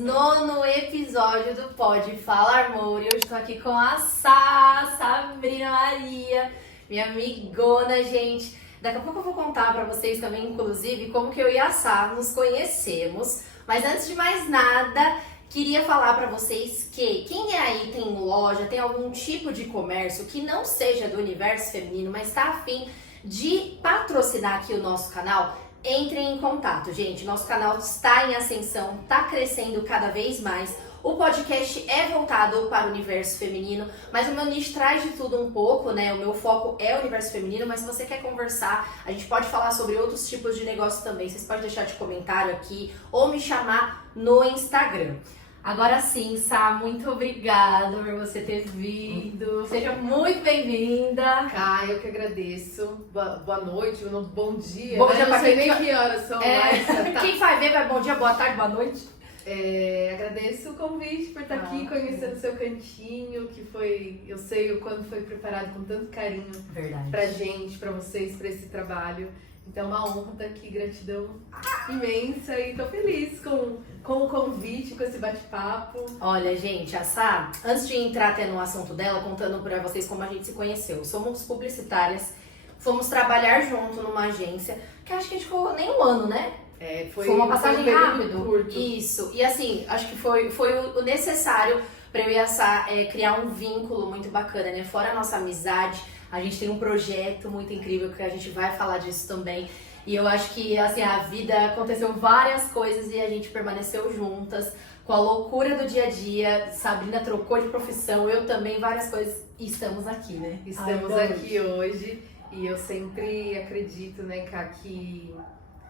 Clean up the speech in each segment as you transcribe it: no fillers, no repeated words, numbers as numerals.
nono episódio do Pode Falar Amor. E hoje estou aqui com a Sabrina Maria, minha amigona, gente. Daqui a pouco eu vou contar pra vocês também, inclusive, como que eu e a Sá nos conhecemos. Mas antes de mais nada, queria falar pra vocês que quem aí tem loja, tem algum tipo de comércio que não seja do universo feminino, mas tá afim de patrocinar aqui o nosso canal, entrem em contato, gente. Nosso canal está em ascensão, está crescendo cada vez mais. O podcast é voltado para o universo feminino, mas o meu nicho traz de tudo um pouco, né? O meu foco é o universo feminino, mas se você quer conversar, a gente pode falar sobre outros tipos de negócio também. Vocês podem deixar de comentário aqui ou me chamar no Instagram. Agora sim, Sá, muito obrigada por você ter vindo. Seja muito bem-vinda. Eu que agradeço. Boa noite, bom dia. Bom dia, não sei nem que horas são mais. Tá. Quem vai ver vai bom dia, boa tarde, boa noite. Agradeço o convite por estar aqui, conhecendo o seu cantinho, que foi, eu sei o quanto foi preparado com tanto carinho. Verdade. Pra gente, pra vocês, pra esse trabalho. Então é uma honra estar aqui, gratidão imensa e tô feliz com o convite, com esse bate-papo. Olha, gente, a Sá, antes de entrar até no assunto dela, contando pra vocês como a gente se conheceu. Somos publicitárias, fomos trabalhar junto numa agência, que acho que a gente ficou nem um ano, né? Foi uma passagem rápida. Isso, e assim, acho que foi o necessário pra eu e a Sá criar um vínculo muito bacana, né? Fora a nossa amizade, a gente tem um projeto muito incrível que a gente vai falar disso também. E eu acho que assim, a vida aconteceu várias coisas e a gente permaneceu juntas com a loucura do dia a dia. Sabrina trocou de profissão, eu também, várias coisas. E estamos aqui, né? Estamos aqui hoje e eu sempre acredito, né, Ká, que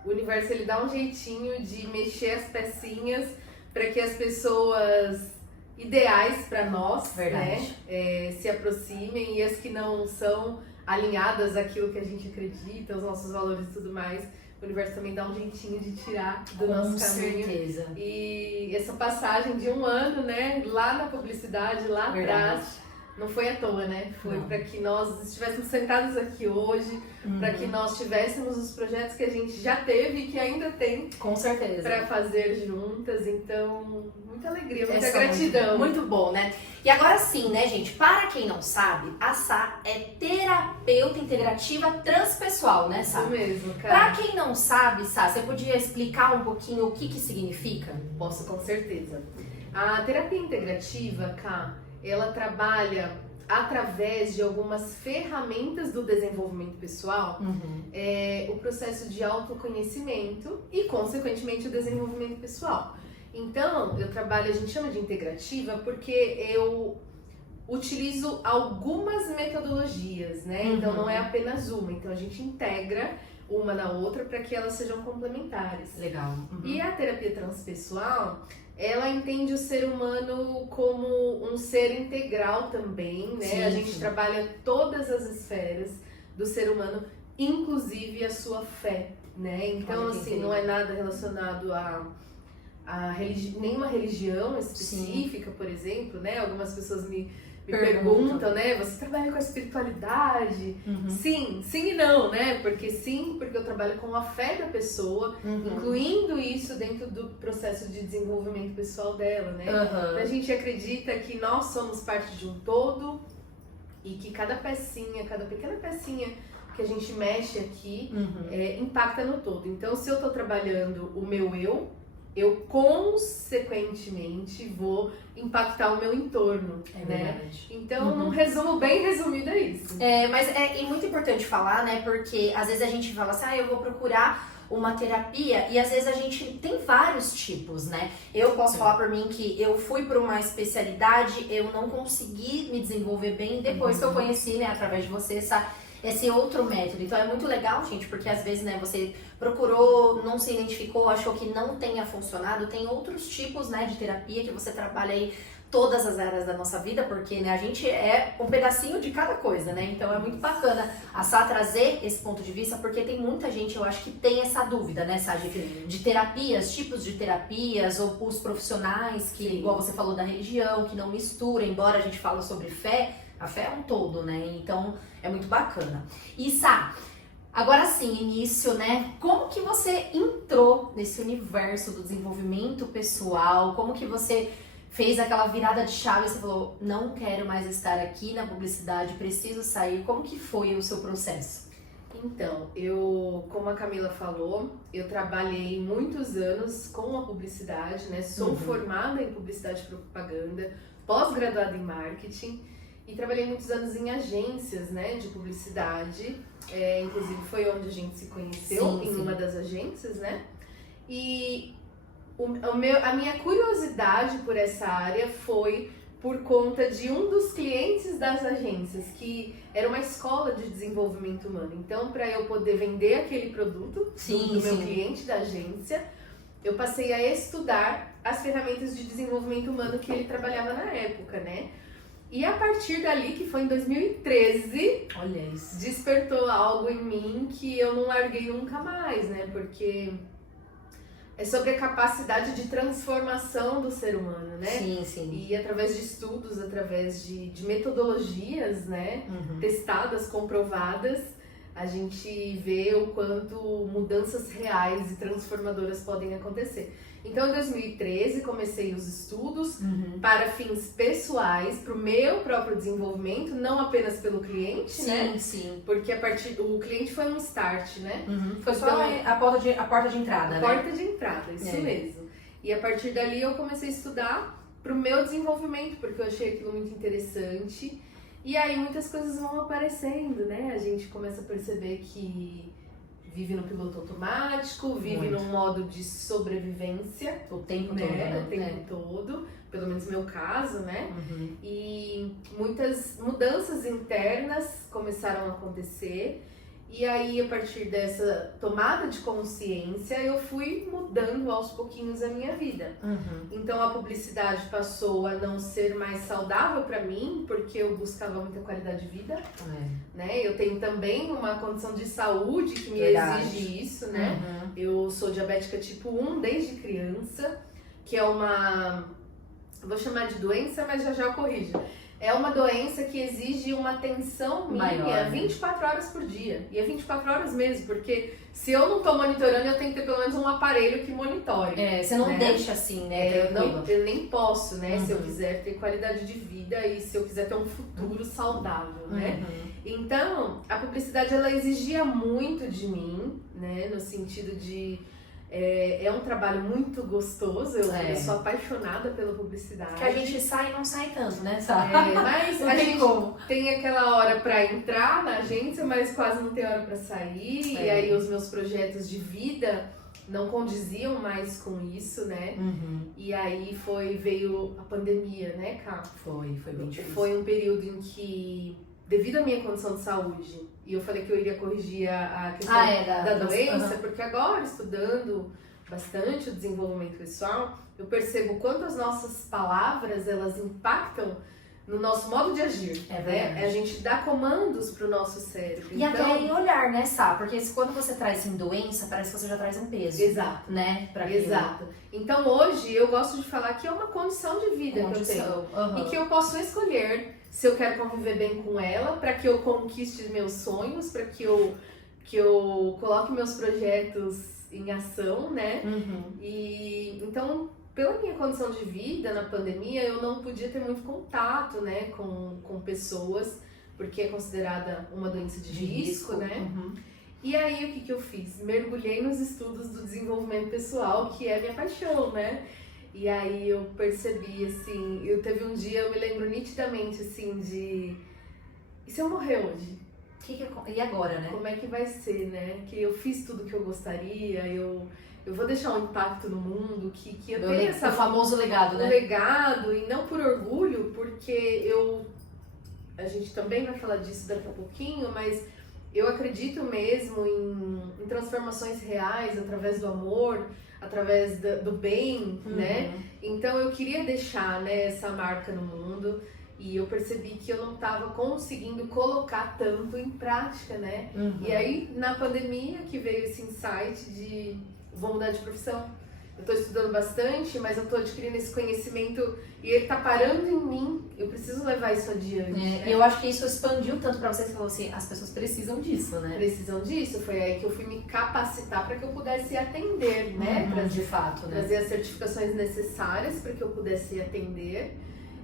o universo ele dá um jeitinho de mexer as pecinhas para que as pessoas ideais para nós, verdade, né, se aproximem, e as que não são alinhadas àquilo que a gente acredita, os nossos valores e tudo mais, o universo também dá um jeitinho de tirar do nosso caminho. Com certeza. E essa passagem de um ano, né, lá na publicidade, lá atrás, não foi à toa, né? Foi para que nós estivéssemos sentados aqui hoje, para que nós tivéssemos os projetos que a gente já teve e que ainda tem. Com certeza. Para fazer juntas. Então, muita alegria, muita gratidão. Muito bom, né? E agora sim, né, gente? Para quem não sabe, a Sá é terapeuta integrativa transpessoal, né, Sá? Isso mesmo, cara. Pra quem não sabe, Sá, você podia explicar um pouquinho o que significa? Posso, com certeza. A terapia integrativa, Ká, ela trabalha através de algumas ferramentas do desenvolvimento pessoal, o processo de autoconhecimento e, consequentemente, o desenvolvimento pessoal. Então, eu trabalho, a gente chama de integrativa porque eu utilizo algumas metodologias, né? Então, não é apenas uma. Então, a gente integra uma na outra para que elas sejam complementares. Legal. E a terapia transpessoal, ela entende o ser humano como um ser integral também, né? Sim, a gente sim. trabalha todas as esferas do ser humano, inclusive a sua fé, né? Então, Olha que assim, incrível. não é nada relacionado a nenhuma religião específica, por exemplo, né? Algumas pessoas me perguntam, né? Você trabalha com a espiritualidade? Sim e não, né? Porque eu trabalho com a fé da pessoa, incluindo isso dentro do processo de desenvolvimento pessoal dela, né? Então, a gente acredita que nós somos parte de um todo e que cada pequena pecinha que a gente mexe aqui impacta no todo. Então, se eu tô trabalhando o meu eu consequentemente vou impactar o meu entorno, né? Verdade. Então, num resumo bem resumido é isso. Mas é muito importante falar, né? Porque às vezes a gente fala assim, eu vou procurar uma terapia, e às vezes a gente tem vários tipos, né? Eu posso falar por mim que eu fui por uma especialidade, eu não consegui me desenvolver bem depois que eu conheci, né, através de você, esse outro método. Então é muito legal, gente, porque às vezes, né, você procurou, não se identificou, achou que não tenha funcionado. Tem outros tipos, né, de terapia que você trabalha aí todas as áreas da nossa vida, porque, né, a gente é um pedacinho de cada coisa, né? Então é muito bacana a Sá trazer esse ponto de vista, porque tem muita gente, eu acho, que tem essa dúvida, né, Sá, de terapias, tipos de terapias, ou os profissionais que, igual você falou da religião, que não mistura, embora a gente fale sobre fé, a fé é um todo, né? Então é muito bacana. E Sá, Agora sim, início, né? Como que você entrou nesse universo do desenvolvimento pessoal? Como que você fez aquela virada de chave e você falou, não quero mais estar aqui na publicidade, preciso sair? Como que foi o seu processo? Então, como a Camila falou, eu trabalhei muitos anos com a publicidade, né? Sou formada em publicidade e propaganda, pós-graduada em marketing e trabalhei muitos anos em agências, né, de publicidade. Inclusive foi onde a gente se conheceu, em uma das agências, né? E a minha curiosidade por essa área foi por conta de um dos clientes das agências, que era uma escola de desenvolvimento humano. Então, para eu poder vender aquele produto do meu cliente da agência, eu passei a estudar as ferramentas de desenvolvimento humano que ele trabalhava na época, né? E a partir dali, que foi em 2013, olha isso, despertou algo em mim que eu não larguei nunca mais, né? Porque é sobre a capacidade de transformação do ser humano, né? Sim. E através de estudos, através de metodologias, né? Testadas, comprovadas, a gente vê o quanto mudanças reais e transformadoras podem acontecer. Então, em 2013, comecei os estudos para fins pessoais, para o meu próprio desenvolvimento, não apenas pelo cliente, né? Sim. Porque o cliente foi um start, né? Foi só a porta de entrada, né? Porta de entrada, isso mesmo. E a partir dali eu comecei a estudar para o meu desenvolvimento, porque eu achei aquilo muito interessante. E aí muitas coisas vão aparecendo, né? A gente começa a perceber que vive no piloto automático, vive num modo de sobrevivência o tempo todo, né? O tempo todo, pelo menos no meu caso, né? E muitas mudanças internas começaram a acontecer. E aí, a partir dessa tomada de consciência, eu fui mudando aos pouquinhos a minha vida. Então, a publicidade passou a não ser mais saudável para mim, porque eu buscava muita qualidade de vida. Né? Eu tenho também uma condição de saúde que me exige isso, né? Eu sou diabética tipo 1 desde criança, que é uma... vou chamar de doença, mas já eu corrijo. É uma doença que exige uma atenção minha maior, 24 horas por dia. E é 24 horas mesmo, porque se eu não tô monitorando, eu tenho que ter pelo menos um aparelho que monitore. Você não deixa assim, né? Eu nem posso, né? Se eu quiser ter qualidade de vida e se eu quiser ter um futuro saudável, né? Então, a publicidade, ela exigia muito de mim, né? No sentido de... É um trabalho muito gostoso, eu sou apaixonada pela publicidade. Que a gente sai e não sai tanto, né? Mas a gente tem aquela hora pra entrar na agência, mas quase não tem hora pra sair. E aí os meus projetos de vida não condiziam mais com isso, né? E aí veio a pandemia, né, Cá? Foi bem difícil. Foi um período em que, devido à minha condição de saúde, e eu falei que eu iria corrigir a questão da doença, porque agora, estudando bastante o desenvolvimento pessoal, eu percebo quanto as nossas palavras, elas impactam no nosso modo de agir. Né? A gente dá comandos pro nosso cérebro. E até em olhar, né, Sá? Porque quando você traz em doença, parece que você já traz um peso. Exato. Né? Exato. Então hoje eu gosto de falar que é uma condição de vida que eu tenho. E que eu posso escolher se eu quero conviver bem com ela, para que eu conquiste meus sonhos, para que eu coloque meus projetos em ação, né? E então, pela minha condição de vida na pandemia, eu não podia ter muito contato, né, com pessoas, porque é considerada uma doença de risco, né? E aí, o que eu fiz? Mergulhei nos estudos do desenvolvimento pessoal, que é minha paixão, né? E aí eu percebi, assim, teve um dia, eu me lembro nitidamente, assim, de... E se eu morrer hoje? E agora, né? Como é que vai ser, né? Que eu fiz tudo que eu gostaria, eu vou deixar um impacto no mundo, que eu tenho o famoso legado, né? O legado, e não por orgulho, porque a gente também vai falar disso daqui a pouquinho, mas eu acredito mesmo em transformações reais através do amor, através do bem, né? Então eu queria deixar, né, essa marca no mundo, e eu percebi que eu não estava conseguindo colocar tanto em prática, né? E aí, na pandemia, que veio esse insight de vou mudar de profissão. eu tô estudando bastante, mas eu tô adquirindo esse conhecimento e ele tá parando em mim, eu preciso levar isso adiante. Né? E eu acho que isso expandiu tanto pra você que você falou assim, as pessoas precisam disso, né? Precisam disso, foi aí que eu fui me capacitar para que eu pudesse atender, né? De fato, né? Trazer as certificações necessárias para que eu pudesse atender.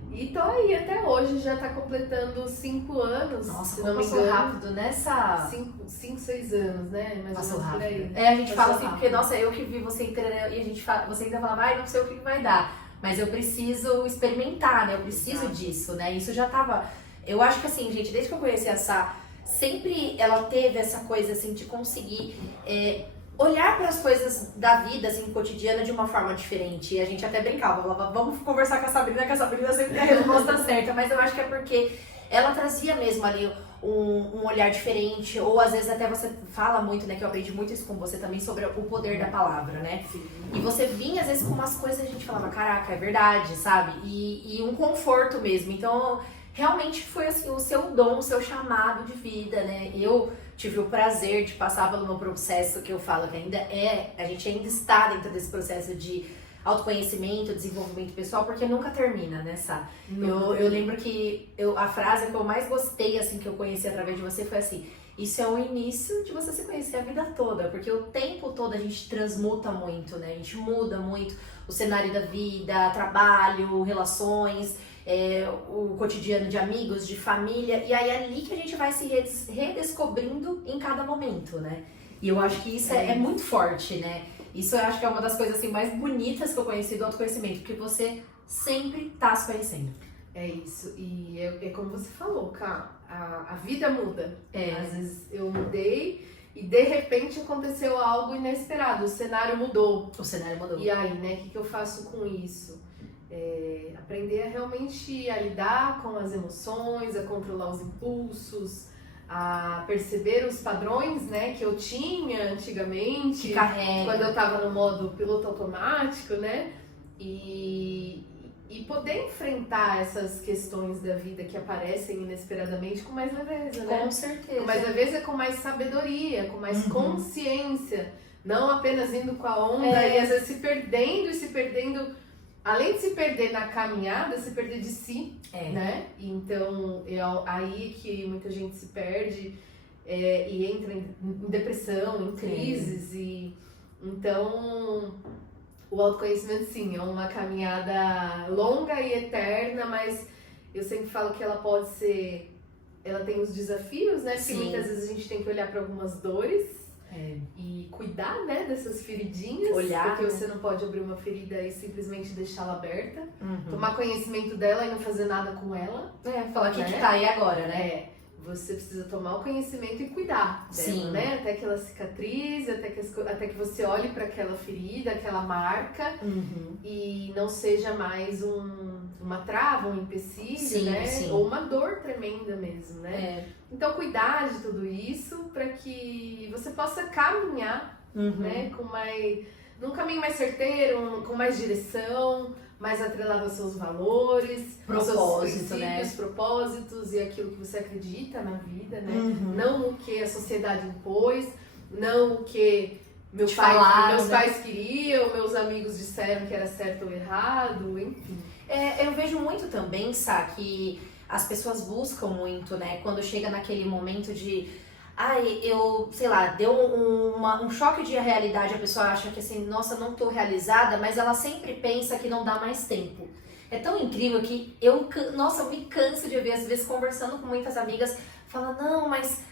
E tô aí até hoje, já tá completando 5 anos. Nossa, se como não me passou engano. rápido nessa... 5, 6 anos, né? Mais Passou ou menos por rápido. aí. É, a gente Passou fala assim, rápido. porque, nossa, eu que vi você inteira, e a gente fala, você ainda falava, ai, não sei o que vai dar. Mas eu preciso experimentar, né? Eu preciso disso, né? Isso já tava... Eu acho que assim, gente, desde que eu conheci a Sá, sempre ela teve essa coisa, assim, de conseguir... olhar para as coisas da vida, assim, cotidiana de uma forma diferente. E a gente até brincava, falava, vamos conversar com a Sabrina, que a Sabrina sempre tem a resposta certa. Mas eu acho que é porque ela trazia mesmo ali um olhar diferente. Ou às vezes até você fala muito, né, que eu aprendi muito isso com você também, sobre o poder da palavra, né? Sim. E você vinha às vezes com umas coisas e a gente falava, caraca, é verdade, sabe? E um conforto mesmo. Então, realmente foi assim, o seu dom, o seu chamado de vida, né? Eu tive o prazer de passar pelo meu processo, que eu falo que ainda a gente ainda está dentro desse processo de autoconhecimento, desenvolvimento pessoal, porque nunca termina, né, Sá? Eu lembro que a frase que eu mais gostei, assim, que eu conheci através de você foi assim, isso é o início de você se conhecer a vida toda, porque o tempo todo a gente transmuta muito, né? A gente muda muito o cenário da vida, trabalho, relações, o cotidiano de amigos, de família, e aí é ali que a gente vai se redescobrindo em cada momento, né? E eu acho que isso é muito forte, né? Isso eu acho que é uma das coisas assim, mais bonitas que eu conheci do autoconhecimento, porque você sempre tá se conhecendo. É isso, e é como você falou, cara, a vida muda. Às vezes eu mudei e de repente aconteceu algo inesperado, o cenário mudou. O cenário mudou. E aí, né, o que eu faço com isso? Aprender a realmente a lidar com as emoções, a controlar os impulsos, a perceber os padrões, né, que eu tinha antigamente, quando eu tava no modo piloto automático, né, e poder enfrentar essas questões da vida que aparecem inesperadamente com mais leveza, né? Com certeza. Com mais leveza, com mais sabedoria, com mais consciência, não apenas indo com a onda e às vezes se perdendo, além de se perder na caminhada, se perder de si, né? Então, aí que muita gente se perde e entra em depressão, em crises. E então, o autoconhecimento, sim, é uma caminhada longa e eterna, mas eu sempre falo que ela pode ser... Ela tem os desafios, né? Porque muitas vezes a gente tem que olhar para algumas dores e cuidar, né, dessas feridinhas. Olhar, porque né? você não pode abrir uma ferida e simplesmente deixá-la aberta. Tomar conhecimento dela e não fazer nada com ela. Falar que tá aí agora, né? Você precisa tomar o conhecimento e cuidar dela, né? Até que ela cicatrize, até que você olhe para aquela ferida, aquela marca e não seja mais uma trava, um empecilho, né? Sim. Ou uma dor tremenda mesmo, né? Então, cuidar de tudo isso para que você possa caminhar, né? Num caminho mais certeiro, com mais direção, mais atrelado aos seus valores, aos seus princípios, propósitos e aquilo que você acredita na vida, né? Não o que a sociedade impôs, não o que meus pais queriam, meus amigos disseram que era certo ou errado, enfim. Eu vejo muito também, Sá, que as pessoas buscam muito, né? Quando chega naquele momento de... sei lá, deu um choque de realidade, a pessoa acha que assim, nossa, não tô realizada, mas ela sempre pensa que não dá mais tempo. É tão incrível que eu me canso de ver, às vezes, conversando com muitas amigas, fala, não, mas,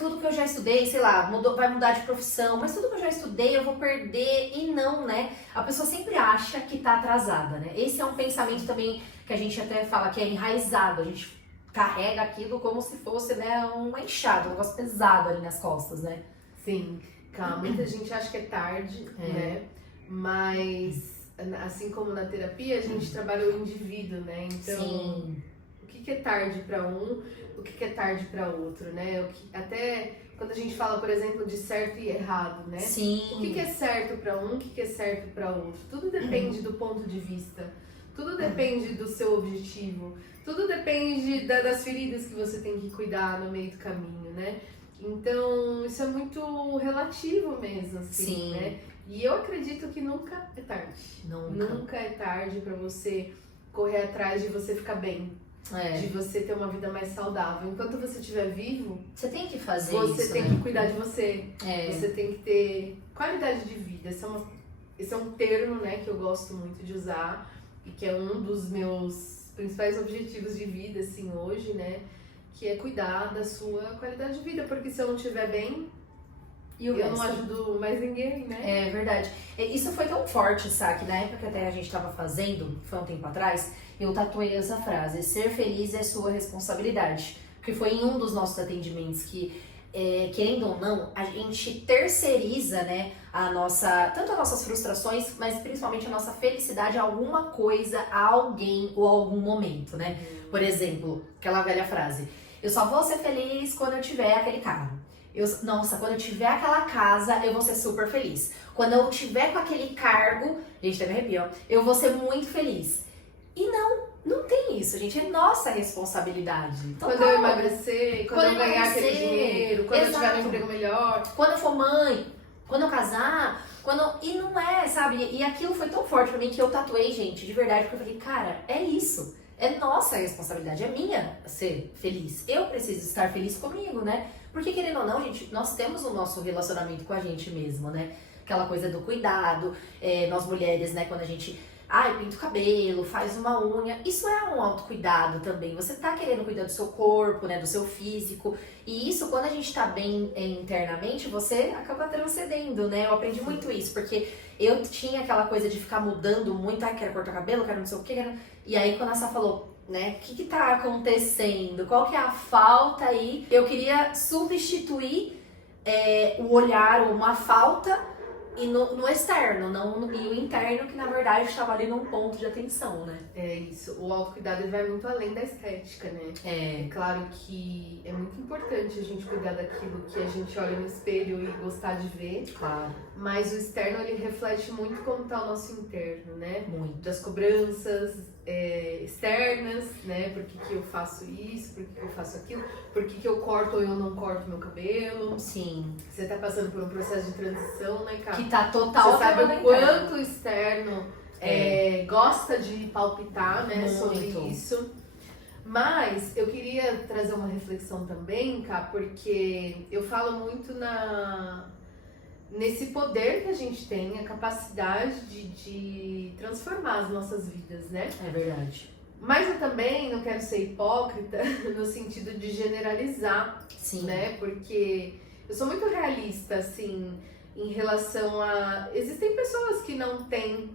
tudo que eu já estudei, sei lá, vai mudar de profissão, mas tudo que eu já estudei eu vou perder, e não, né? A pessoa sempre acha que tá atrasada, né? Esse é um pensamento também que a gente até fala que é enraizado, a gente carrega aquilo como se fosse, né, uma enxada, um negócio pesado ali nas costas, né? Sim, calma, muita gente acha que é tarde, né? Mas, assim como na terapia, a gente trabalha o indivíduo, né? Então, o que é tarde para um, o que é tarde para outro, né? Até quando a gente fala, por exemplo, de certo e errado, né? Sim. O que é certo para um, o que é certo para outro? Tudo depende do ponto de vista, tudo depende do seu objetivo. Tudo depende das feridas que você tem que cuidar no meio do caminho, né? Então, isso é muito relativo mesmo, assim, né? E eu acredito que nunca é tarde. Nunca é tarde pra você correr atrás de você ficar bem. De você ter uma vida mais saudável. Enquanto você estiver vivo, você tem que fazer você isso, tem né? que cuidar de você. Você tem que ter qualidade de vida. Esse é um termo, né, que eu gosto muito de usar e que é um dos meus principais objetivos de vida, assim, hoje, né? Que é cuidar da sua qualidade de vida. Porque se eu não estiver bem, eu não ajudo mais ninguém, né? É verdade. Isso foi tão forte, sabe? Na época que até a gente tava fazendo, foi um tempo atrás, eu tatuei essa frase: ser feliz é sua responsabilidade. Porque foi em um dos nossos atendimentos que, querendo ou não, a gente terceiriza, né, tanto as nossas frustrações, mas principalmente a nossa felicidade a alguma coisa, a alguém ou a algum momento, né? Por exemplo, aquela velha frase: eu só vou ser feliz quando eu tiver aquele carro. Nossa, quando eu tiver aquela casa, eu vou ser super feliz. Quando eu tiver com aquele cargo, gente, até me arrepio, eu vou ser muito feliz. E não tem isso, gente. É nossa responsabilidade. Total. Quando eu emagrecer, quando eu ganhar aquele dinheiro, quando eu tiver um emprego melhor. Quando eu for mãe, quando eu casar, E não é, sabe? E aquilo foi tão forte pra mim que eu tatuei, gente, de verdade, porque eu falei, cara, é isso. É nossa responsabilidade, é minha ser feliz. Eu preciso estar feliz comigo, né? Porque querendo ou não, gente, nós temos o nosso relacionamento com a gente mesmo, né? Aquela coisa do cuidado, nós mulheres, né? Quando a gente, pinta o cabelo, faz uma unha, isso é um autocuidado também. Você tá querendo cuidar do seu corpo, né? Do seu físico. E isso, quando a gente tá bem internamente, você acaba transcendendo, né? Eu aprendi muito isso, porque eu tinha aquela coisa de ficar mudando muito, quero cortar o cabelo, quero não sei o quê, E aí quando a Sá falou, né, o que tá acontecendo? Qual que é a falta aí? Eu queria substituir o olhar, uma falta, e no externo, e o interno que na verdade estava ali num ponto de atenção, né? É isso, o autocuidado ele vai muito além da estética, né? É claro que é muito importante a gente cuidar daquilo que a gente olha no espelho e gostar de ver. Claro. Mas o externo ele reflete muito como tá o nosso interno, né? Muito. Das cobranças externas, né? Por que eu faço isso, por que eu faço aquilo, por que eu corto ou eu não corto meu cabelo. Sim. Você tá passando por um processo de transição, né, cara? Que tá total. Você sabe o quanto o externo gosta de palpitar, né, sobre isso. Mas eu queria trazer uma reflexão também, cá, porque eu falo muito nesse poder que a gente tem, a capacidade de transformar as nossas vidas, né? É verdade. Mas eu também não quero ser hipócrita no sentido de generalizar, Sim. Né? Porque eu sou muito realista, assim, em relação a... Existem pessoas que não têm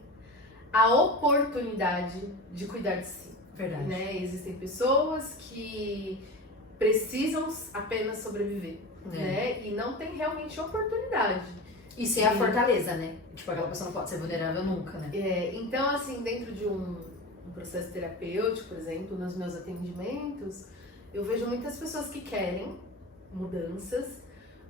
a oportunidade de cuidar de si. Verdade. Né? Existem pessoas que precisam apenas sobreviver, né? E não tem realmente oportunidade. Isso é a fortaleza, né? Tipo, aquela pessoa não pode ser vulnerável nunca, né? Então, assim, dentro de um processo terapêutico, por exemplo, nos meus atendimentos, eu vejo muitas pessoas que querem mudanças,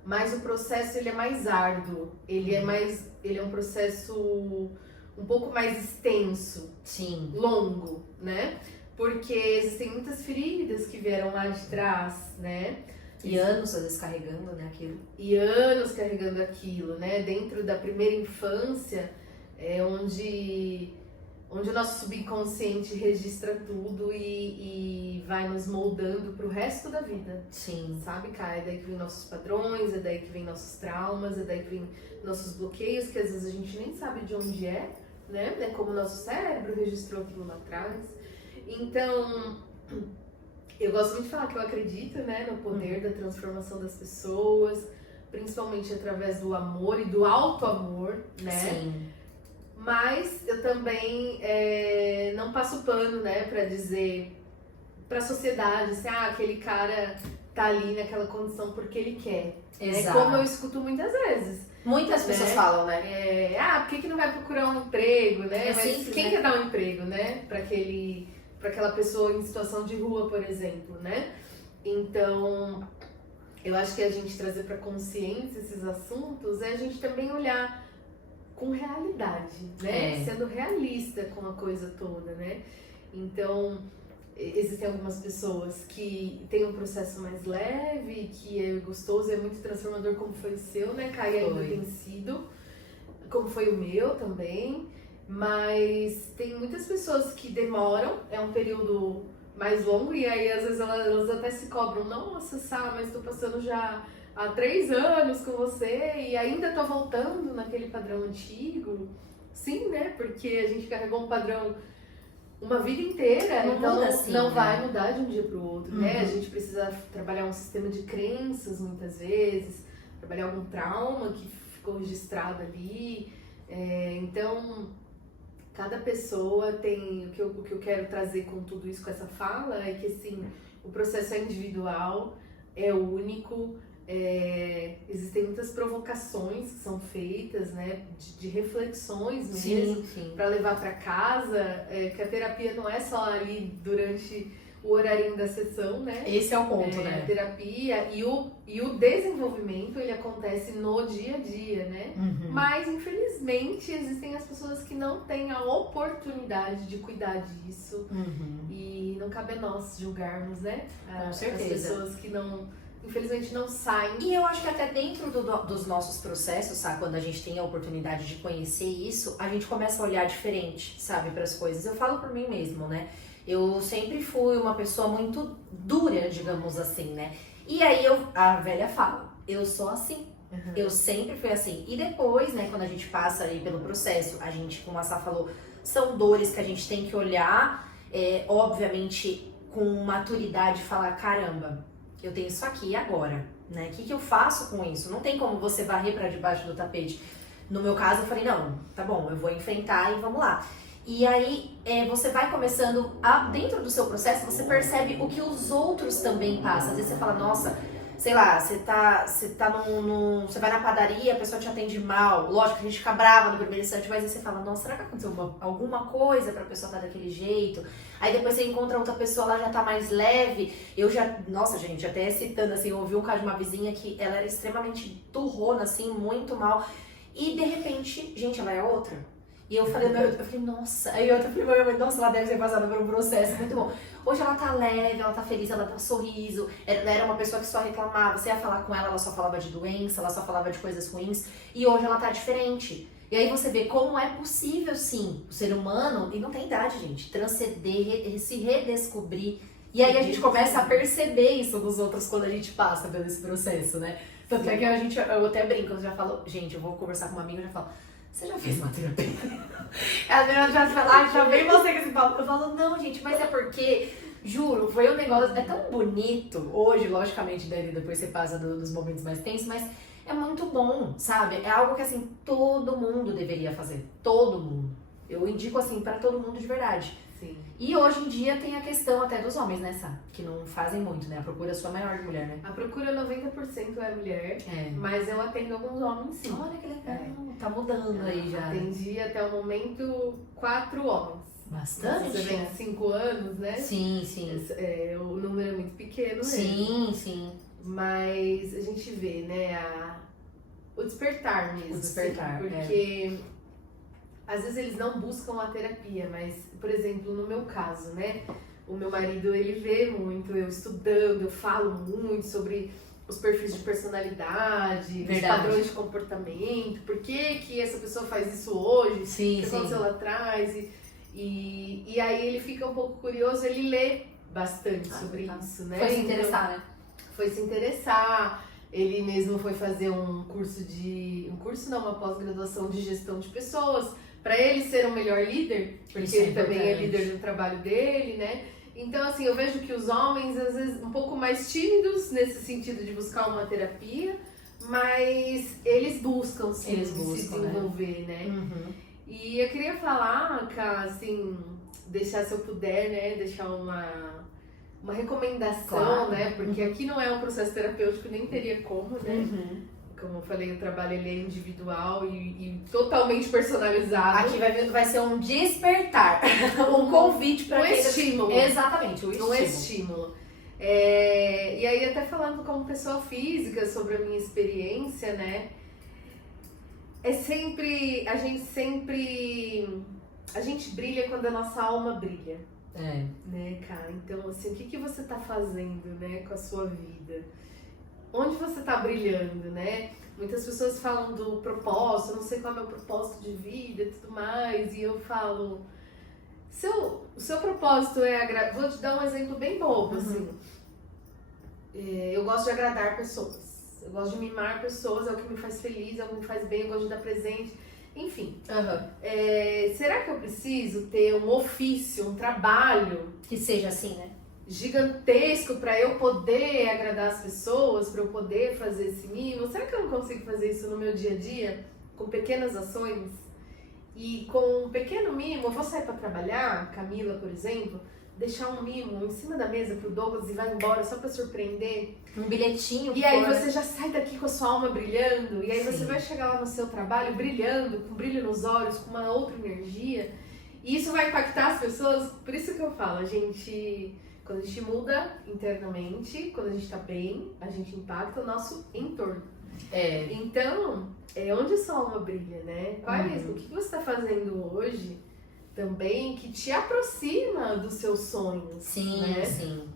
mas o processo ele é mais árduo, ele é um processo um pouco mais extenso, sim, longo, né? Porque existem muitas feridas que vieram lá de trás, né? E anos, às vezes, carregando, né, aquilo. E anos carregando aquilo, né? Dentro da primeira infância, onde o nosso subconsciente registra tudo e vai nos moldando pro resto da vida. Sim. Sabe, cara? É daí que vem nossos padrões, é daí que vem nossos traumas, é daí que vem nossos bloqueios, que às vezes a gente nem sabe de onde né? É como o nosso cérebro registrou aquilo lá atrás. Então, eu gosto muito de falar que eu acredito, né, no poder da transformação das pessoas, principalmente através do amor e do auto-amor, né? Sim. Mas eu também não passo pano, né, pra dizer pra sociedade, assim, aquele cara tá ali naquela condição porque ele quer. Exato. Como eu escuto muitas vezes. Muitas pessoas falam, né? Por que não vai procurar um emprego, né? Mas simples, quem né? quer dar um emprego, né? Pra aquela pessoa em situação de rua, por exemplo, né? Então, eu acho que a gente trazer pra consciência esses assuntos é a gente também olhar com realidade, né? Sendo realista com a coisa toda, né? Então, existem algumas pessoas que têm um processo mais leve, que é gostoso, é muito transformador como foi o seu, né, Kai? Ainda tem sido. como foi o meu também, mas tem muitas pessoas que demoram, é um período mais longo, e aí às vezes elas até se cobram, nossa, Sá, mas tô passando já há 3 anos com você e ainda tô voltando naquele padrão antigo. Sim, né? Porque a gente carregou um padrão uma vida inteira, Não então muda assim, não né? vai mudar de um dia pro outro, né? A gente precisa trabalhar um sistema de crenças muitas vezes, trabalhar algum trauma que ficou registrado ali. Então, cada pessoa tem... O que eu quero trazer com tudo isso, com essa fala, é que assim, o processo é individual, é único, existem muitas provocações que são feitas, né, de reflexões mesmo, para levar para casa, que a terapia não é só ali durante o horarinho da sessão, né? Esse é o ponto, né? A terapia e o desenvolvimento, ele acontece no dia a dia, né? Mas, infelizmente, existem as pessoas que não têm a oportunidade de cuidar disso. E não cabe a nós julgarmos, né? Com certeza. As pessoas que não... Infelizmente não saem. E eu acho que até dentro dos nossos processos, sabe, quando a gente tem a oportunidade de conhecer isso, a gente começa a olhar diferente, sabe, para as coisas. Eu falo por mim mesmo, né? Eu sempre fui uma pessoa muito dura, digamos assim, né? E aí a velha fala, eu sou assim. Eu sempre fui assim. E depois, né, quando a gente passa aí pelo processo, a gente, como a Sá falou, são dores que a gente tem que olhar, obviamente, com maturidade e falar, caramba, eu tenho isso aqui agora, né? O que eu faço com isso? Não tem como você varrer pra debaixo do tapete. No meu caso, eu falei, não, tá bom, eu vou enfrentar e vamos lá. E aí, você vai começando, dentro do seu processo, você percebe o que os outros também passam. Às vezes você fala, nossa, sei lá, você vai na padaria, a pessoa te atende mal. Lógico que a gente fica brava no primeiro instante, mas aí você fala, nossa, será que aconteceu alguma coisa pra pessoa estar daquele jeito? Aí depois você encontra outra pessoa, ela já tá mais leve. Nossa, gente, até citando assim, eu ouvi um caso de uma vizinha que ela era extremamente turrona, assim, muito mal. E de repente, gente, ela é outra. E eu falei, nossa. Aí eu falei, minha mãe, nossa, ela deve ter passado por um processo muito bom. Hoje ela tá leve, ela tá feliz, ela dá um sorriso. Ela era uma pessoa que só reclamava. Você ia falar com ela só falava de doença, ela só falava de coisas ruins. E hoje ela tá diferente. E aí você vê como é possível, sim, o ser humano, e não tem idade, gente, transcender, se redescobrir. E aí a gente começa a perceber isso dos outros quando a gente passa pelo esse processo, né? Tanto é que eu até brinco, eu já falo, gente, eu vou conversar com uma amiga e já falo, você já fez uma terapia? A menina já fala, já vem você com esse papo. Eu falo, não, gente, mas é porque, juro, foi um negócio, é tão bonito. Hoje, logicamente, daí depois você passa dos momentos mais tensos, mas é muito bom, sabe? É algo que, assim, todo mundo deveria fazer. Todo mundo. Eu indico, assim, pra todo mundo de verdade. Sim. E hoje em dia tem a questão até dos homens, né, Sá? Que não fazem muito, né? A procura sua maior de mulher, né? A procura 90% é mulher, mas eu atendo alguns homens, sim. Olha que legal. Tá mudando aí já. Atendi até o momento 4 homens. Bastante. Você vem 5 anos, né? Sim, sim. O número é muito pequeno mesmo. Sim, sim. Mas a gente vê, né, o despertar mesmo. O despertar, assim, porque às vezes eles não buscam a terapia, mas, por exemplo, no meu caso, né, o meu marido, ele vê muito eu estudando, eu falo muito sobre os perfis de personalidade, os padrões de comportamento, por que essa pessoa faz isso hoje, o que aconteceu lá atrás, e aí ele fica um pouco curioso, ele lê bastante sobre isso, né? Foi se interessar, né? Foi se interessar, ele mesmo foi fazer uma pós-graduação de gestão de pessoas, para ele ser um melhor líder, porque ele também é líder do trabalho dele, né? Então, assim, eu vejo que os homens, às vezes, um pouco mais tímidos nesse sentido de buscar uma terapia, mas eles buscam, sim, se desenvolver, né? E eu queria falar, Ká, assim, deixar, se eu puder, né, deixar uma recomendação, né? Porque aqui não é um processo terapêutico, nem teria como, né? Como eu falei, o trabalho ele é individual e totalmente personalizado. Aqui vai ser um despertar, um convite para quem... estímulo. Exatamente, um estímulo. E aí, até falando como pessoa física sobre a minha experiência, né? A gente brilha quando a nossa alma brilha. Né, cara? Então, assim, o que você tá fazendo, né, com a sua vida? onde você tá brilhando, né? Muitas pessoas falam do propósito, eu não sei qual é o meu propósito de vida e tudo mais, e eu falo, o seu propósito é agradar, vou te dar um exemplo bem bobo, assim, eu gosto de agradar pessoas, eu gosto de mimar pessoas, é o que me faz feliz, é o que me faz bem, eu gosto de dar presente, enfim. Será que eu preciso ter um ofício, um trabalho que seja assim, né? Gigantesco para eu poder agradar as pessoas, para eu poder fazer esse mimo? Será que eu não consigo fazer isso no meu dia a dia, com pequenas ações? E com um pequeno mimo, eu vou sair para trabalhar, Camila, por exemplo, deixar um mimo em cima da mesa pro Douglas e vai embora só para surpreender. Um bilhetinho. E aí você já sai daqui com a sua alma brilhando, e aí Sim. você vai chegar lá no seu trabalho brilhando, com brilho nos olhos, com uma outra energia. E isso vai impactar as pessoas, por isso que eu falo, quando a gente muda internamente, quando a gente tá bem, a gente impacta o nosso entorno. Então, onde a sua alma brilha, né? O que você tá fazendo hoje também que te aproxima dos seus sonhos? Sim, né? sim.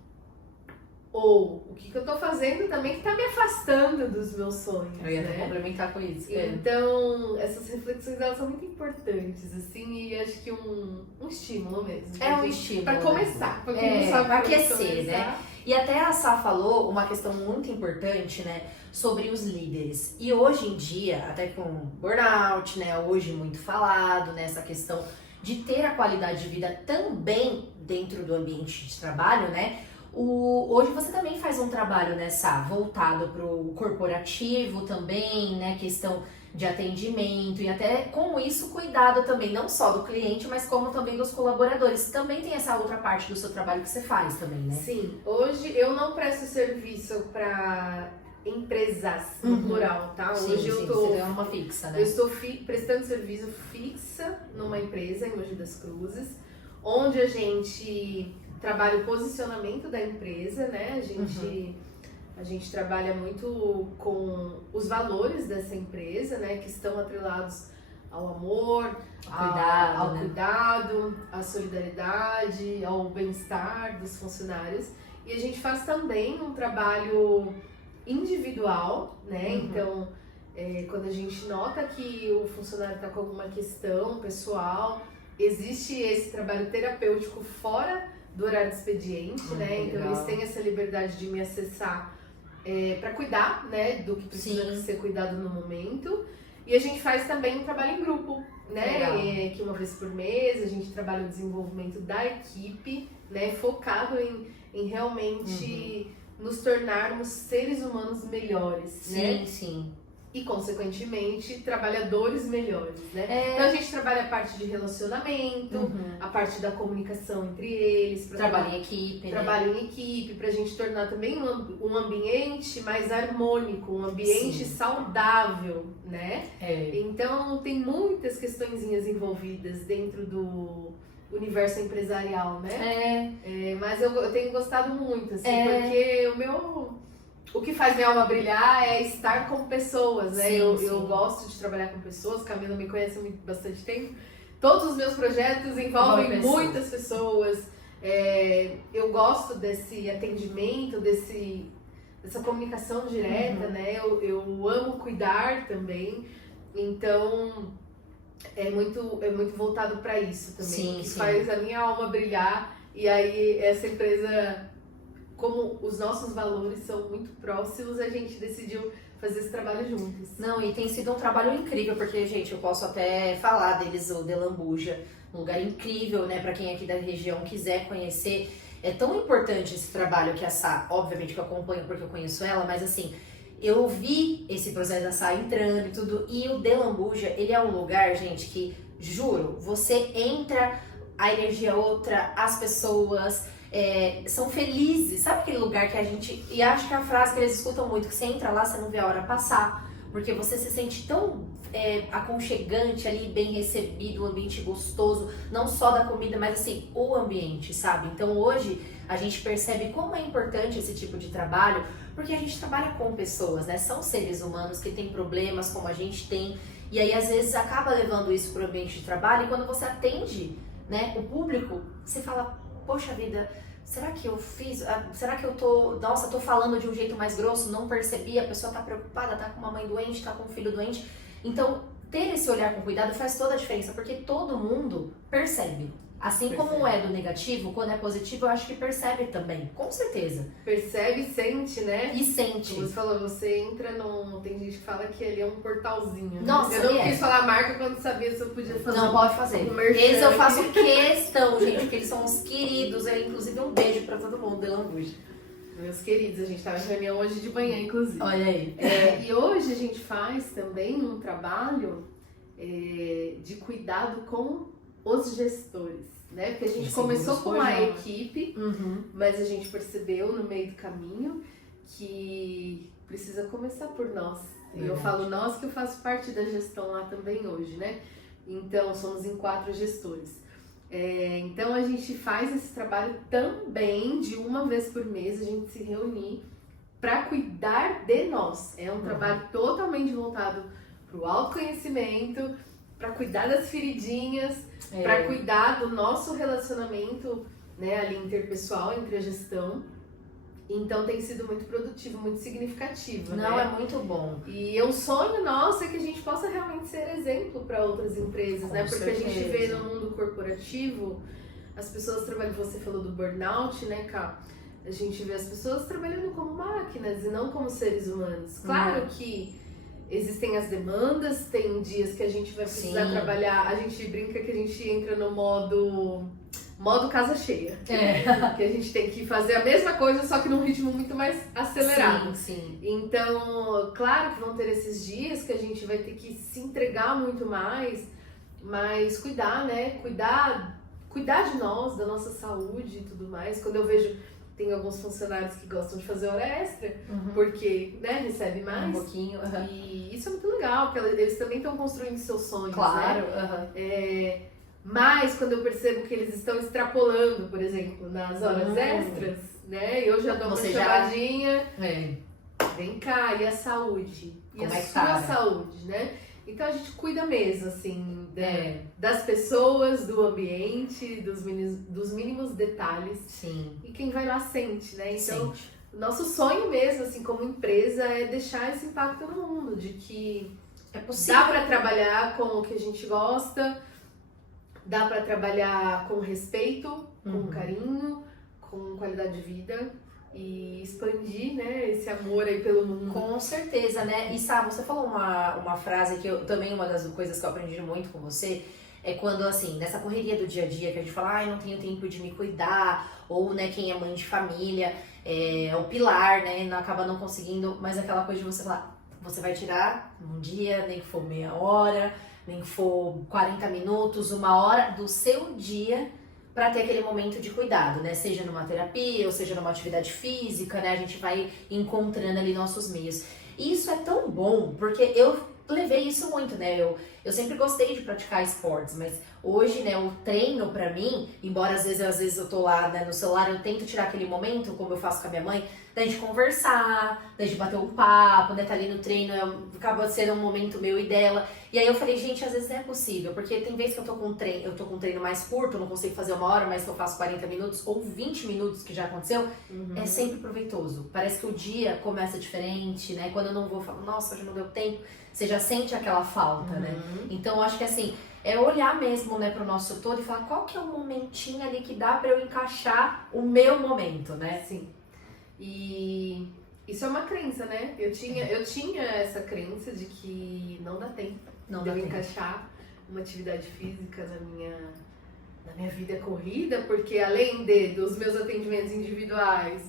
Ou o que eu tô fazendo também que tá me afastando dos meus sonhos, Eu ia né? complementar com isso. Então, essas reflexões, elas são muito importantes, assim, e acho que um estímulo mesmo. Um estímulo. Pra começar. Pra pra aquecer, né? E até a Sá falou uma questão muito importante, né? Sobre os líderes. E hoje em dia, até com burnout, né? Hoje muito falado, né? Essa questão de ter a qualidade de vida também dentro do ambiente de trabalho, né? Hoje você também faz um trabalho, né, Sá, voltado para o corporativo também, né, questão de atendimento e até com isso cuidado também, não só do cliente, mas como também dos colaboradores. Também tem essa outra parte do seu trabalho que você faz também, né? Sim, hoje eu não presto serviço para empresas no plural, tá? Hoje eu tô... Você tem uma fixa, né? Eu estou prestando serviço fixa numa empresa em Mogi das Cruzes, onde a gente trabalha o posicionamento da empresa, né? A gente trabalha muito com os valores dessa empresa, né? Que estão atrelados ao amor, ao cuidado, à solidariedade, ao bem-estar dos funcionários. E a gente faz também um trabalho individual, né? Então, quando a gente nota que o funcionário está com alguma questão pessoal, existe esse trabalho terapêutico fora do horário de expediente, né? Então eles têm essa liberdade de me acessar para cuidar, né, do que precisa ser cuidado no momento. E a gente faz também um trabalho em grupo, né? Que uma vez por mês a gente trabalha o desenvolvimento da equipe, né? Focado em realmente nos tornarmos seres humanos melhores, né? Sim. E, consequentemente, trabalhadores melhores, né? Então, a gente trabalha a parte de relacionamento, a parte da comunicação entre eles. Trabalho em equipe, Trabalho em equipe, pra gente tornar também um ambiente mais harmônico, um ambiente saudável, né? Então, tem muitas questõezinhas envolvidas dentro do universo empresarial, né? Mas eu tenho gostado muito, assim, porque o que faz minha alma brilhar é estar com pessoas, né? Eu gosto de trabalhar com pessoas, Camila me conhece há bastante tempo. Todos os meus projetos envolvem muitas pessoas. Eu gosto desse atendimento, dessa comunicação direta, né? Eu amo cuidar também. Então, é muito voltado para isso também. Que faz a minha alma brilhar. E aí, essa empresa... Como os nossos valores são muito próximos, a gente decidiu fazer esse trabalho juntos. Não, e tem sido um trabalho incrível, porque, gente, eu posso até falar deles, o Delambuja, um lugar incrível, né, pra quem aqui da região quiser conhecer. É tão importante esse trabalho que a Sá, obviamente que eu acompanho porque eu conheço ela, mas assim, eu vi esse processo da Sá entrando e tudo, e o Delambuja, ele é um lugar, gente, que, juro, você entra, a energia é outra, as pessoas... são felizes, sabe aquele lugar que a gente, e acho que é a frase que eles escutam muito, que você entra lá, você não vê a hora passar, porque você se sente tão aconchegante ali, bem recebido, um ambiente gostoso, não só da comida, mas assim, o ambiente, sabe? Então hoje a gente percebe como é importante esse tipo de trabalho, porque a gente trabalha com pessoas, né? São seres humanos que têm problemas como a gente tem, e aí às vezes acaba levando isso para o ambiente de trabalho, e quando você atende, né, o público, você fala, poxa vida, será que eu fiz? Será que eu tô falando de um jeito mais grosso, não percebi, a pessoa tá preocupada, tá com uma mãe doente, tá com um filho doente. Então, ter esse olhar com cuidado faz toda a diferença, porque todo mundo percebe. Assim como é do negativo, quando é positivo, eu acho que percebe também, com certeza. Percebe e sente, né? E sente. Como você falou, você entra num... Tem gente que fala que ele é um portalzinho, né? Nossa, eu não quis falar a marca quando sabia se eu podia fazer. Não, pode fazer. Eles eu faço questão, gente, porque eles são os queridos. Inclusive, um beijo pra todo mundo, Delambuja. Meus queridos, a gente tava em reunião hoje de manhã, inclusive. Olha aí. E hoje a gente faz também um trabalho de cuidado com os gestores, né? Porque a gente começou com a equipe, mas a gente percebeu no meio do caminho que precisa começar por nós. E eu falo nós que eu faço parte da gestão lá também hoje, né? Então, somos em 4 gestores. Então, a gente faz esse trabalho também de uma vez por mês, a gente se reunir para cuidar de nós. É um trabalho totalmente voltado para o autoconhecimento, para cuidar das feridinhas, para cuidar do nosso relacionamento, né, ali interpessoal, entre a gestão. Então tem sido muito produtivo, muito significativo. Não, né? é muito bom. E um sonho nosso é que a gente possa realmente ser exemplo para outras empresas, Com né? Porque certeza. a gente vê no mundo corporativo, as pessoas trabalham, você falou do burnout, né, Cá? A gente vê as pessoas trabalhando como máquinas e não como seres humanos. Claro que existem as demandas, tem dias que a gente vai precisar trabalhar, a gente brinca que a gente entra no modo casa cheia. Que a gente tem que fazer a mesma coisa, só que num ritmo muito mais acelerado. Sim. Então, claro que vão ter esses dias que a gente vai ter que se entregar muito mais, mas cuidar, né? Cuidar de nós, da nossa saúde e tudo mais. Quando eu vejo, tem alguns funcionários que gostam de fazer hora extra, porque, né, recebe mais. Um pouquinho. E isso é muito legal, porque eles também estão construindo seus sonhos, Claro. né? Mas quando eu percebo que eles estão extrapolando, por exemplo, nas horas extras, né? Eu já dou uma chamadinha. Vem cá, e a saúde? E Como a é que sua tá, né? saúde, né? Então a gente cuida mesmo, assim, das pessoas, do ambiente, dos mínimos detalhes. Sim. E quem vai lá sente, né? Então, o nosso sonho mesmo, assim, como empresa, é deixar esse impacto no mundo, de que é possível. Dá pra trabalhar com o que a gente gosta, dá pra trabalhar com respeito, com carinho, com qualidade de vida e expandir, né, esse amor aí pelo mundo. Com certeza, né? E sabe, você falou uma frase que também uma das coisas que eu aprendi muito com você é quando, assim, nessa correria do dia a dia que a gente fala, ai, não tenho tempo de me cuidar, ou, né, quem é mãe de família, é o pilar, né, acaba não conseguindo, mas aquela coisa de você falar, você vai tirar um dia, nem que for meia hora, nem que for 40 minutos, 1 hora do seu dia para ter aquele momento de cuidado, né? Seja numa terapia ou seja numa atividade física, né? A gente vai encontrando ali nossos meios. E isso é tão bom, porque eu levei isso muito, né? Eu sempre gostei de praticar esportes, mas hoje, né, o treino pra mim, embora às vezes eu tô lá, né, no celular, eu tento tirar aquele momento, como eu faço com a minha mãe, da gente conversar, da gente bater um papo, né, tá ali no treino, acaba sendo um momento meu e dela. E aí eu falei, gente, às vezes não é possível, porque tem vezes que eu tô com um treino mais curto, eu não consigo fazer 1 hora, mas que eu faço 40 minutos ou 20 minutos, que já aconteceu, é sempre proveitoso. Parece que o dia começa diferente, né? Quando eu não vou, eu falo, nossa, hoje não deu tempo, você já sente aquela falta, né? Então eu acho que assim, é olhar mesmo, né, pro nosso todo e falar qual que é o momentinho ali que dá pra eu encaixar o meu momento, né? Sim. E isso é uma crença, né? Eu tinha essa crença de que não dá tempo de eu encaixar uma atividade física na minha vida corrida, porque além dos meus atendimentos individuais,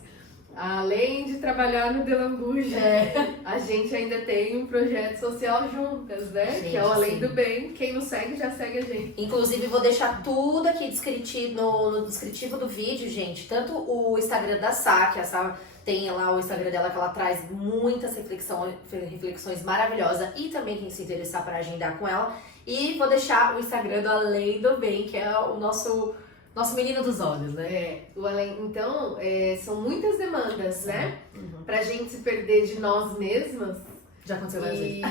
além de trabalhar no Delambuja, a gente ainda tem um projeto social juntas, né? Gente, que é o Além do Bem. Quem não segue, já segue a gente. Inclusive, vou deixar tudo aqui no descritivo do vídeo, gente. Tanto o Instagram da Sá, que a Sá tem lá o Instagram dela, que ela traz muitas reflexões maravilhosas. E também quem se interessar para agendar com ela. E vou deixar o Instagram do Além do Bem, que é o nosso menino dos olhos, né? Então, são muitas demandas, né? Pra gente se perder de nós mesmas. Já aconteceu várias vezes.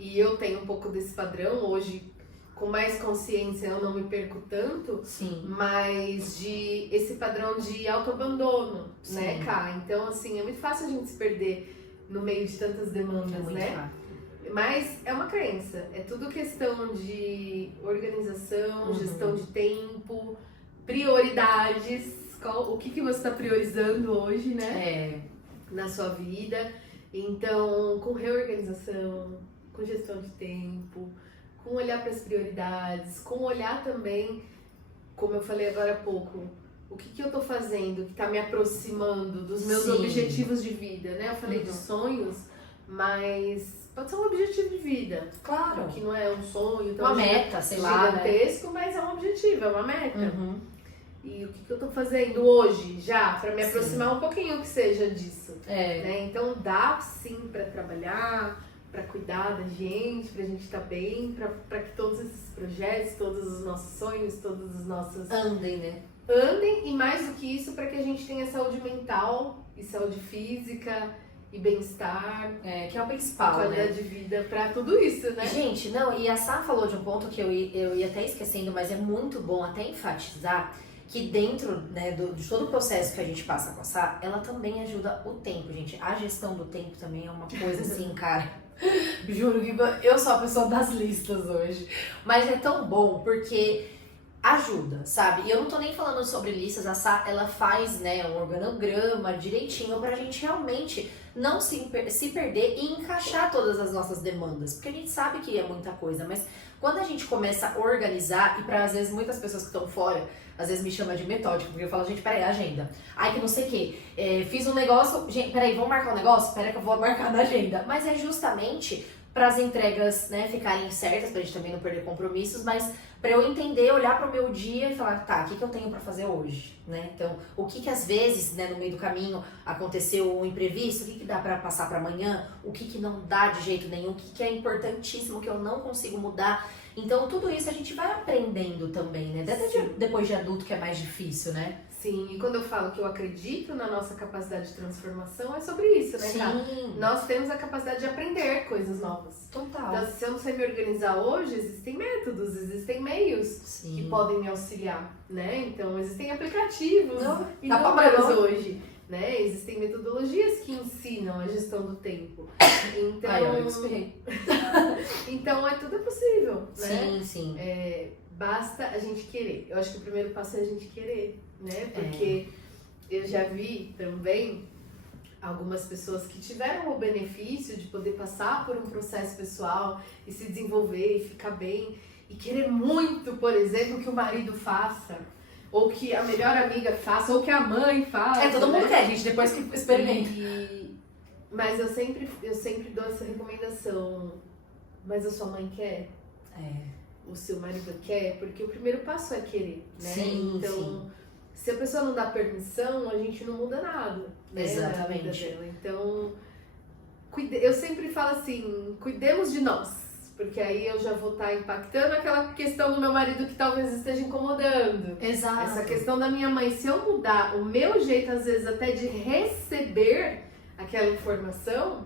E eu tenho um pouco desse padrão. Hoje com mais consciência eu não me perco tanto, Sim. mas de esse padrão de autoabandono, né, Cá? Então, assim, é muito fácil a gente se perder no meio de tantas demandas, né? Fácil. Mas é uma crença, é tudo questão de organização, gestão de tempo, prioridades, o que você está priorizando hoje, né? Na sua vida. Então, com reorganização, com gestão de tempo, com olhar para as prioridades, com olhar também, como eu falei agora há pouco, o que eu tô fazendo que tá me aproximando dos meus objetivos de vida, né? Eu falei de sonhos, mas pode ser um objetivo de vida. Claro. Que não é um sonho tão uma meta, sei lá, gigantesco, mas é um objetivo, é uma meta. E o que eu tô fazendo hoje, já, pra me aproximar um pouquinho que seja disso. Né? Então dá sim pra trabalhar, pra cuidar da gente, pra gente estar bem, pra que todos esses projetos, todos os nossos sonhos, todas as nossas... Andem, né? Andem, e mais do que isso, pra que a gente tenha saúde mental e saúde física e bem-estar. Que é o principal, qualidade de vida pra tudo isso, né? Gente, não, e a Sá falou de um ponto que eu ia até esquecendo, mas é muito bom até enfatizar que dentro, né, de todo o processo que a gente passa com a Sá, ela também ajuda o tempo, gente. A gestão do tempo também é uma coisa assim, cara. Juro que eu sou a pessoa das listas hoje. Mas é tão bom porque ajuda, sabe? E eu não tô nem falando sobre listas, a Sá, ela faz, né, um organograma direitinho pra gente realmente não se perder e encaixar todas as nossas demandas. Porque a gente sabe que é muita coisa, mas quando a gente começa a organizar, e pra, às vezes, muitas pessoas que estão fora, às vezes me chamam de metódico, porque eu falo, gente, peraí, agenda. Ai, que não sei o quê. Fiz um negócio, gente, peraí, vamos marcar um negócio? Peraí que eu vou marcar na agenda. Mas é justamente para as entregas, né, ficarem certas, pra gente também não perder compromissos, mas para eu entender, olhar para o meu dia e falar, tá, o que eu tenho para fazer hoje, né? Então, o que às vezes, né, no meio do caminho aconteceu um imprevisto, o que dá para passar para amanhã, o que não dá de jeito nenhum, o que é importantíssimo, que eu não consigo mudar. Então, tudo isso a gente vai aprendendo também, né? Depois de adulto, que é mais difícil, né? Sim, e quando eu falo que eu acredito na nossa capacidade de transformação, é sobre isso, né, cara? Nós temos a capacidade de aprender coisas novas. Total. Então, se eu não sei me organizar hoje, existem métodos, existem meios que podem me auxiliar, né? Então, existem aplicativos inúmeros hoje, né? Existem metodologias que ensinam a gestão do tempo. Então, então tudo é possível, né? Sim. Basta a gente querer. Eu acho que o primeiro passo é a gente querer, né? Porque eu já vi também algumas pessoas que tiveram o benefício de poder passar por um processo pessoal e se desenvolver e ficar bem e querer muito, por exemplo, que o marido faça, ou que a melhor amiga faça, ou que a mãe faça. Todo mundo quer, gente, depois que experimenta. Mas eu sempre dou essa recomendação. Mas a sua mãe quer? O seu marido quer? Porque o primeiro passo é querer, né? Então, se a pessoa não dá permissão, a gente não muda nada, né? Exatamente. Então, eu sempre falo assim, cuidemos de nós. Porque aí eu já vou estar impactando aquela questão do meu marido que talvez esteja incomodando. Exato. Essa questão da minha mãe, se eu mudar o meu jeito, às vezes, até de receber aquela informação,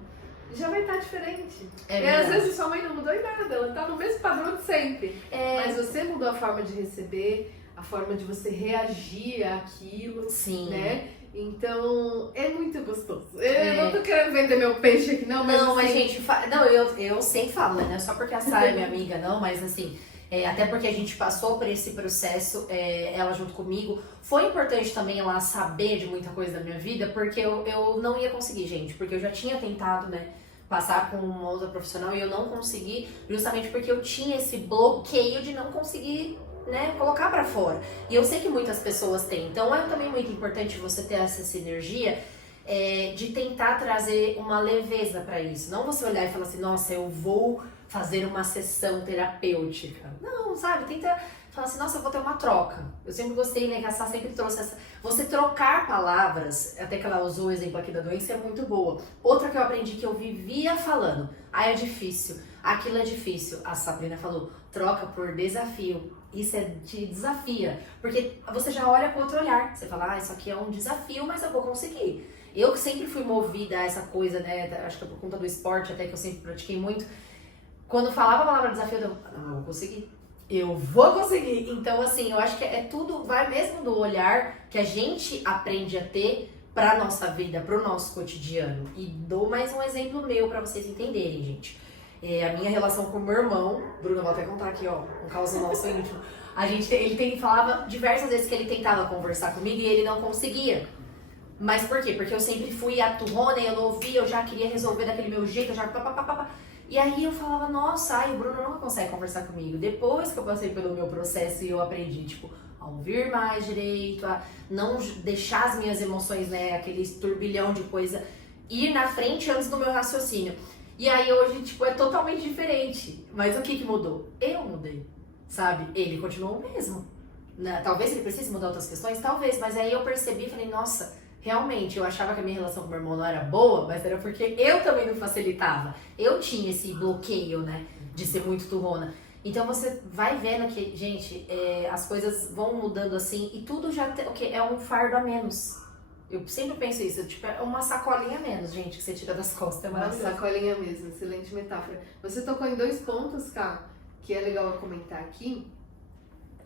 já vai estar diferente. E às vezes sua mãe não mudou em nada, ela tá no mesmo padrão de sempre. Mas você mudou a forma de receber, a forma de você reagir àquilo, né? Então, é muito gostoso. Eu não tô querendo vender meu peixe aqui, não, mas... Não, mas gente, eu sempre falo, né? Não é só porque a Sara é minha amiga, não, mas assim... até porque a gente passou por esse processo, ela junto comigo. Foi importante também ela saber de muita coisa da minha vida, porque eu não ia conseguir, gente. Porque eu já tinha tentado, né, passar com uma outra profissional e eu não consegui, justamente porque eu tinha esse bloqueio de não conseguir, né, colocar pra fora. E eu sei que muitas pessoas têm. Então é também muito importante você ter essa sinergia de tentar trazer uma leveza pra isso. Não você olhar e falar assim, nossa, eu vou fazer uma sessão terapêutica. Não, sabe? Tenta falar assim, nossa, eu vou ter uma troca. Eu sempre gostei, né, que a Sá sempre trouxe essa... Você trocar palavras, até que ela usou o exemplo aqui da doença, é muito boa. Outra que eu aprendi que eu vivia falando, é difícil, aquilo é difícil. A Sabrina falou, troca por desafio. Isso te desafia, porque você já olha com outro olhar. Você fala, isso aqui é um desafio, mas eu vou conseguir. Eu que sempre fui movida a essa coisa, né, acho que é por conta do esporte, até que eu sempre pratiquei muito. Quando falava a palavra desafio, eu vou conseguir. eu vou conseguir. Então, assim, eu acho que é tudo, vai mesmo do olhar que a gente aprende a ter pra nossa vida, pro nosso cotidiano. E dou mais um exemplo meu pra vocês entenderem, gente. A minha relação com o meu irmão, Bruno, vou até contar aqui, ó, um caso nosso íntimo. Falava diversas vezes que ele tentava conversar comigo e ele não conseguia. Mas por quê? Porque eu sempre fui a turrona, eu não ouvia, eu já queria resolver daquele meu jeito, eu já papapá. E aí eu falava, nossa, o Bruno não consegue conversar comigo. Depois que eu passei pelo meu processo e eu aprendi, tipo, a ouvir mais direito, a não deixar as minhas emoções, né, aquele turbilhão de coisa, ir na frente antes do meu raciocínio. E aí hoje, tipo, é totalmente diferente. Mas o que mudou? Eu mudei, sabe? Ele continuou o mesmo. Talvez ele precise mudar outras questões, talvez. Mas aí eu percebi e falei, nossa, realmente, eu achava que a minha relação com meu irmão não era boa, mas era porque eu também não facilitava. Eu tinha esse bloqueio, né, de ser muito turrona. Então você vai vendo que, gente, as coisas vão mudando assim e tudo já é um fardo a menos. Eu sempre penso isso, tipo, é uma sacolinha a menos, gente, que você tira das costas. É maravilhoso. Uma sacolinha mesmo, excelente metáfora. Você tocou em 2 pontos, Ká, que é legal comentar aqui.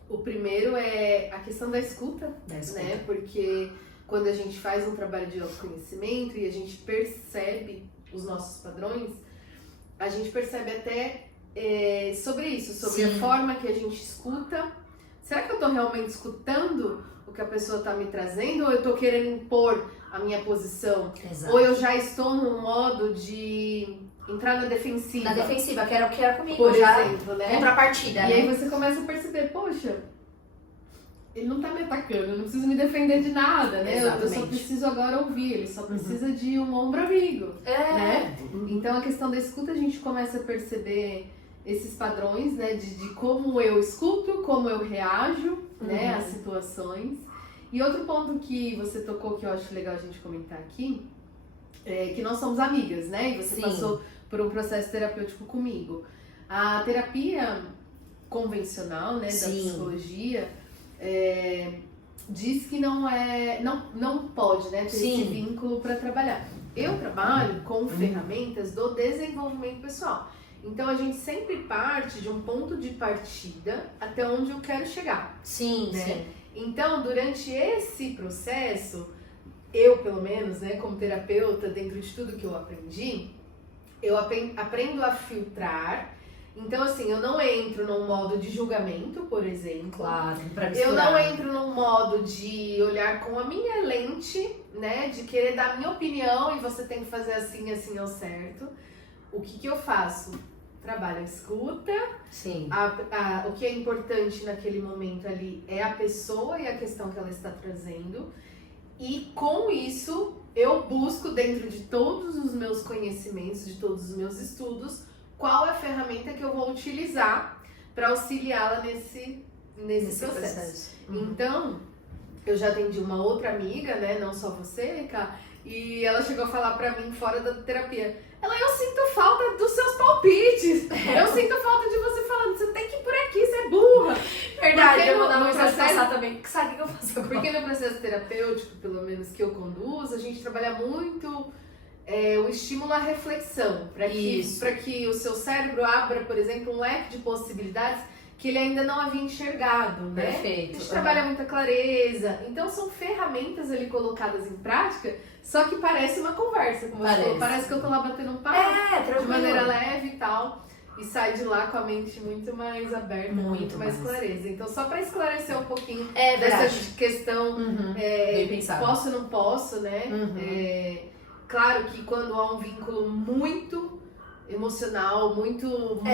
O primeiro é a questão da escuta, né? Porque quando a gente faz um trabalho de autoconhecimento e a gente percebe os nossos padrões, a gente percebe até sobre isso, sobre Sim. a forma que a gente escuta. Será que eu tô realmente escutando o que a pessoa tá me trazendo ou eu tô querendo impor a minha posição? Exato. Ou eu já estou num modo de entrar na defensiva? Na defensiva, que era o que era comigo, por já exemplo, né? contrapartida, E né? aí você começa a perceber, poxa, ele não tá me atacando, eu não preciso me defender de nada, né? Eu só Exatamente. preciso agora ouvir, ele só precisa de um ombro amigo, né? Então a questão da escuta a gente começa a perceber esses padrões, né? De como eu escuto, como eu reajo, né? Às situações. E outro ponto que você tocou que eu acho legal a gente comentar aqui é que nós somos amigas, né? E você Sim. passou por um processo terapêutico comigo. A terapia convencional, né? Da Sim. psicologia diz que não pode, né, ter Sim. esse vínculo para trabalhar. Eu trabalho com ferramentas do desenvolvimento pessoal. Então a gente sempre parte de um ponto de partida até onde eu quero chegar. Sim, né? sim. Então, durante esse processo, eu, pelo menos, né, como terapeuta, dentro de tudo que eu aprendi, eu aprendo a filtrar. Então, assim, eu não entro num modo de julgamento, por exemplo. Claro, pra Eu misturar. não entro num modo de olhar com a minha lente, né? De querer dar a minha opinião e você tem que fazer assim, assim ao certo. O que eu faço? Trabalho a escuta. Sim. O que é importante naquele momento ali é a pessoa e a questão que ela está trazendo. E com isso, eu busco dentro de todos os meus conhecimentos, de todos os meus estudos, qual é a ferramenta que eu vou utilizar para auxiliá-la nesse processo. Então, eu já atendi uma outra amiga, né, não só você, Ká, e ela chegou a falar pra mim fora da terapia, eu sinto falta dos seus palpites, eu sinto falta de você falando, você tem que ir por aqui, você é burra. Verdade, Porque eu vou dar uma no mensagem processo- passar também. Sabe o que eu faço agora? Porque no processo terapêutico, pelo menos que eu conduzo, a gente trabalha muito o estímulo à reflexão, para Isso. que o seu cérebro abra, por exemplo, um leque de possibilidades que ele ainda não havia enxergado, né? Perfeito. A gente trabalha muita clareza, então são ferramentas ali colocadas em prática, só que parece uma conversa, como você falou, parece que eu tô lá batendo um papo de tranquilo. maneira leve e tal, e sai de lá com a mente muito mais aberta, muito mais clareza. Então, só para esclarecer um pouquinho dessa verdade. questão, Bem pensado. posso ou não posso, né? Claro que quando há um vínculo muito emocional, muito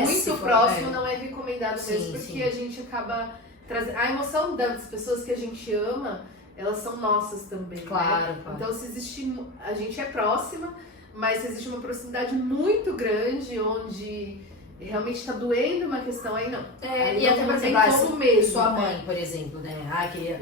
se for, próximo, não é recomendado Sim, mesmo, porque sim. a gente acaba trazendo. A emoção das pessoas que a gente ama, elas são nossas também. Claro, né? claro. Então, se existe. A gente é próxima, mas se existe uma proximidade muito grande, onde realmente está doendo uma questão, aí não. Aí E até, por tem exemplo, como mesmo. sua né? mãe, por exemplo, né?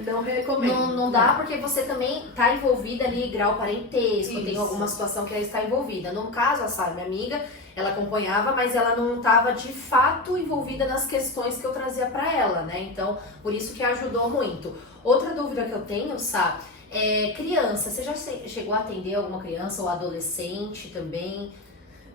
Não recomendo. Não dá porque você também tá envolvida ali, grau parentesco, tem Isso. alguma situação que ela está envolvida. No caso, a Sara, minha amiga, ela acompanhava, mas ela não estava de fato envolvida nas questões que eu trazia pra ela, né? Então, por isso que ajudou muito. Outra dúvida que eu tenho, Sá, é criança. Você já chegou a atender alguma criança ou adolescente também?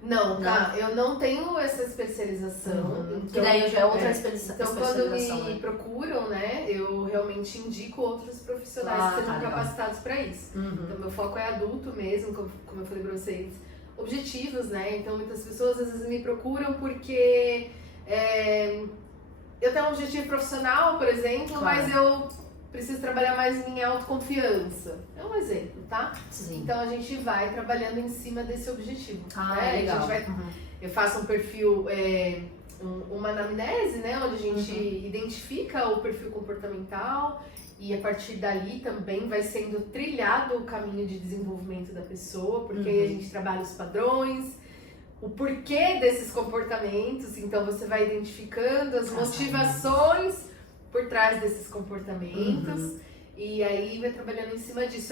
Não, tá? Eu não tenho essa especialização. Então, que daí já é outra especialização. Então, quando me né? procuram, né, eu realmente indico outros profissionais que sejam capacitados para isso. Então, meu foco é adulto mesmo, como eu falei para vocês, objetivos, né? Então, muitas pessoas às vezes me procuram porque eu tenho um objetivo profissional, por exemplo, mas eu preciso trabalhar mais minha autoconfiança. É um exemplo, tá? Sim. Então a gente vai trabalhando em cima desse objetivo. Legal. A gente eu faço um perfil, uma anamnese, né? Onde a gente identifica o perfil comportamental e a partir dali também vai sendo trilhado o caminho de desenvolvimento da pessoa, porque aí a gente trabalha os padrões, o porquê desses comportamentos, então você vai identificando as motivações por trás desses comportamentos e aí vai trabalhando em cima disso.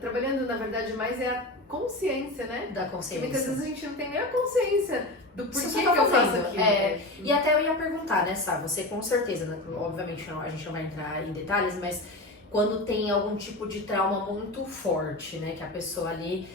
Trabalhando, na verdade, mais é a consciência, né? Da consciência. Porque muitas vezes a gente não tem nem a consciência do porquê que eu faço aquilo. E até eu ia perguntar, né, Sá? Você com certeza, né, obviamente a gente não vai entrar em detalhes, mas quando tem algum tipo de trauma muito forte, né? Que a pessoa ali,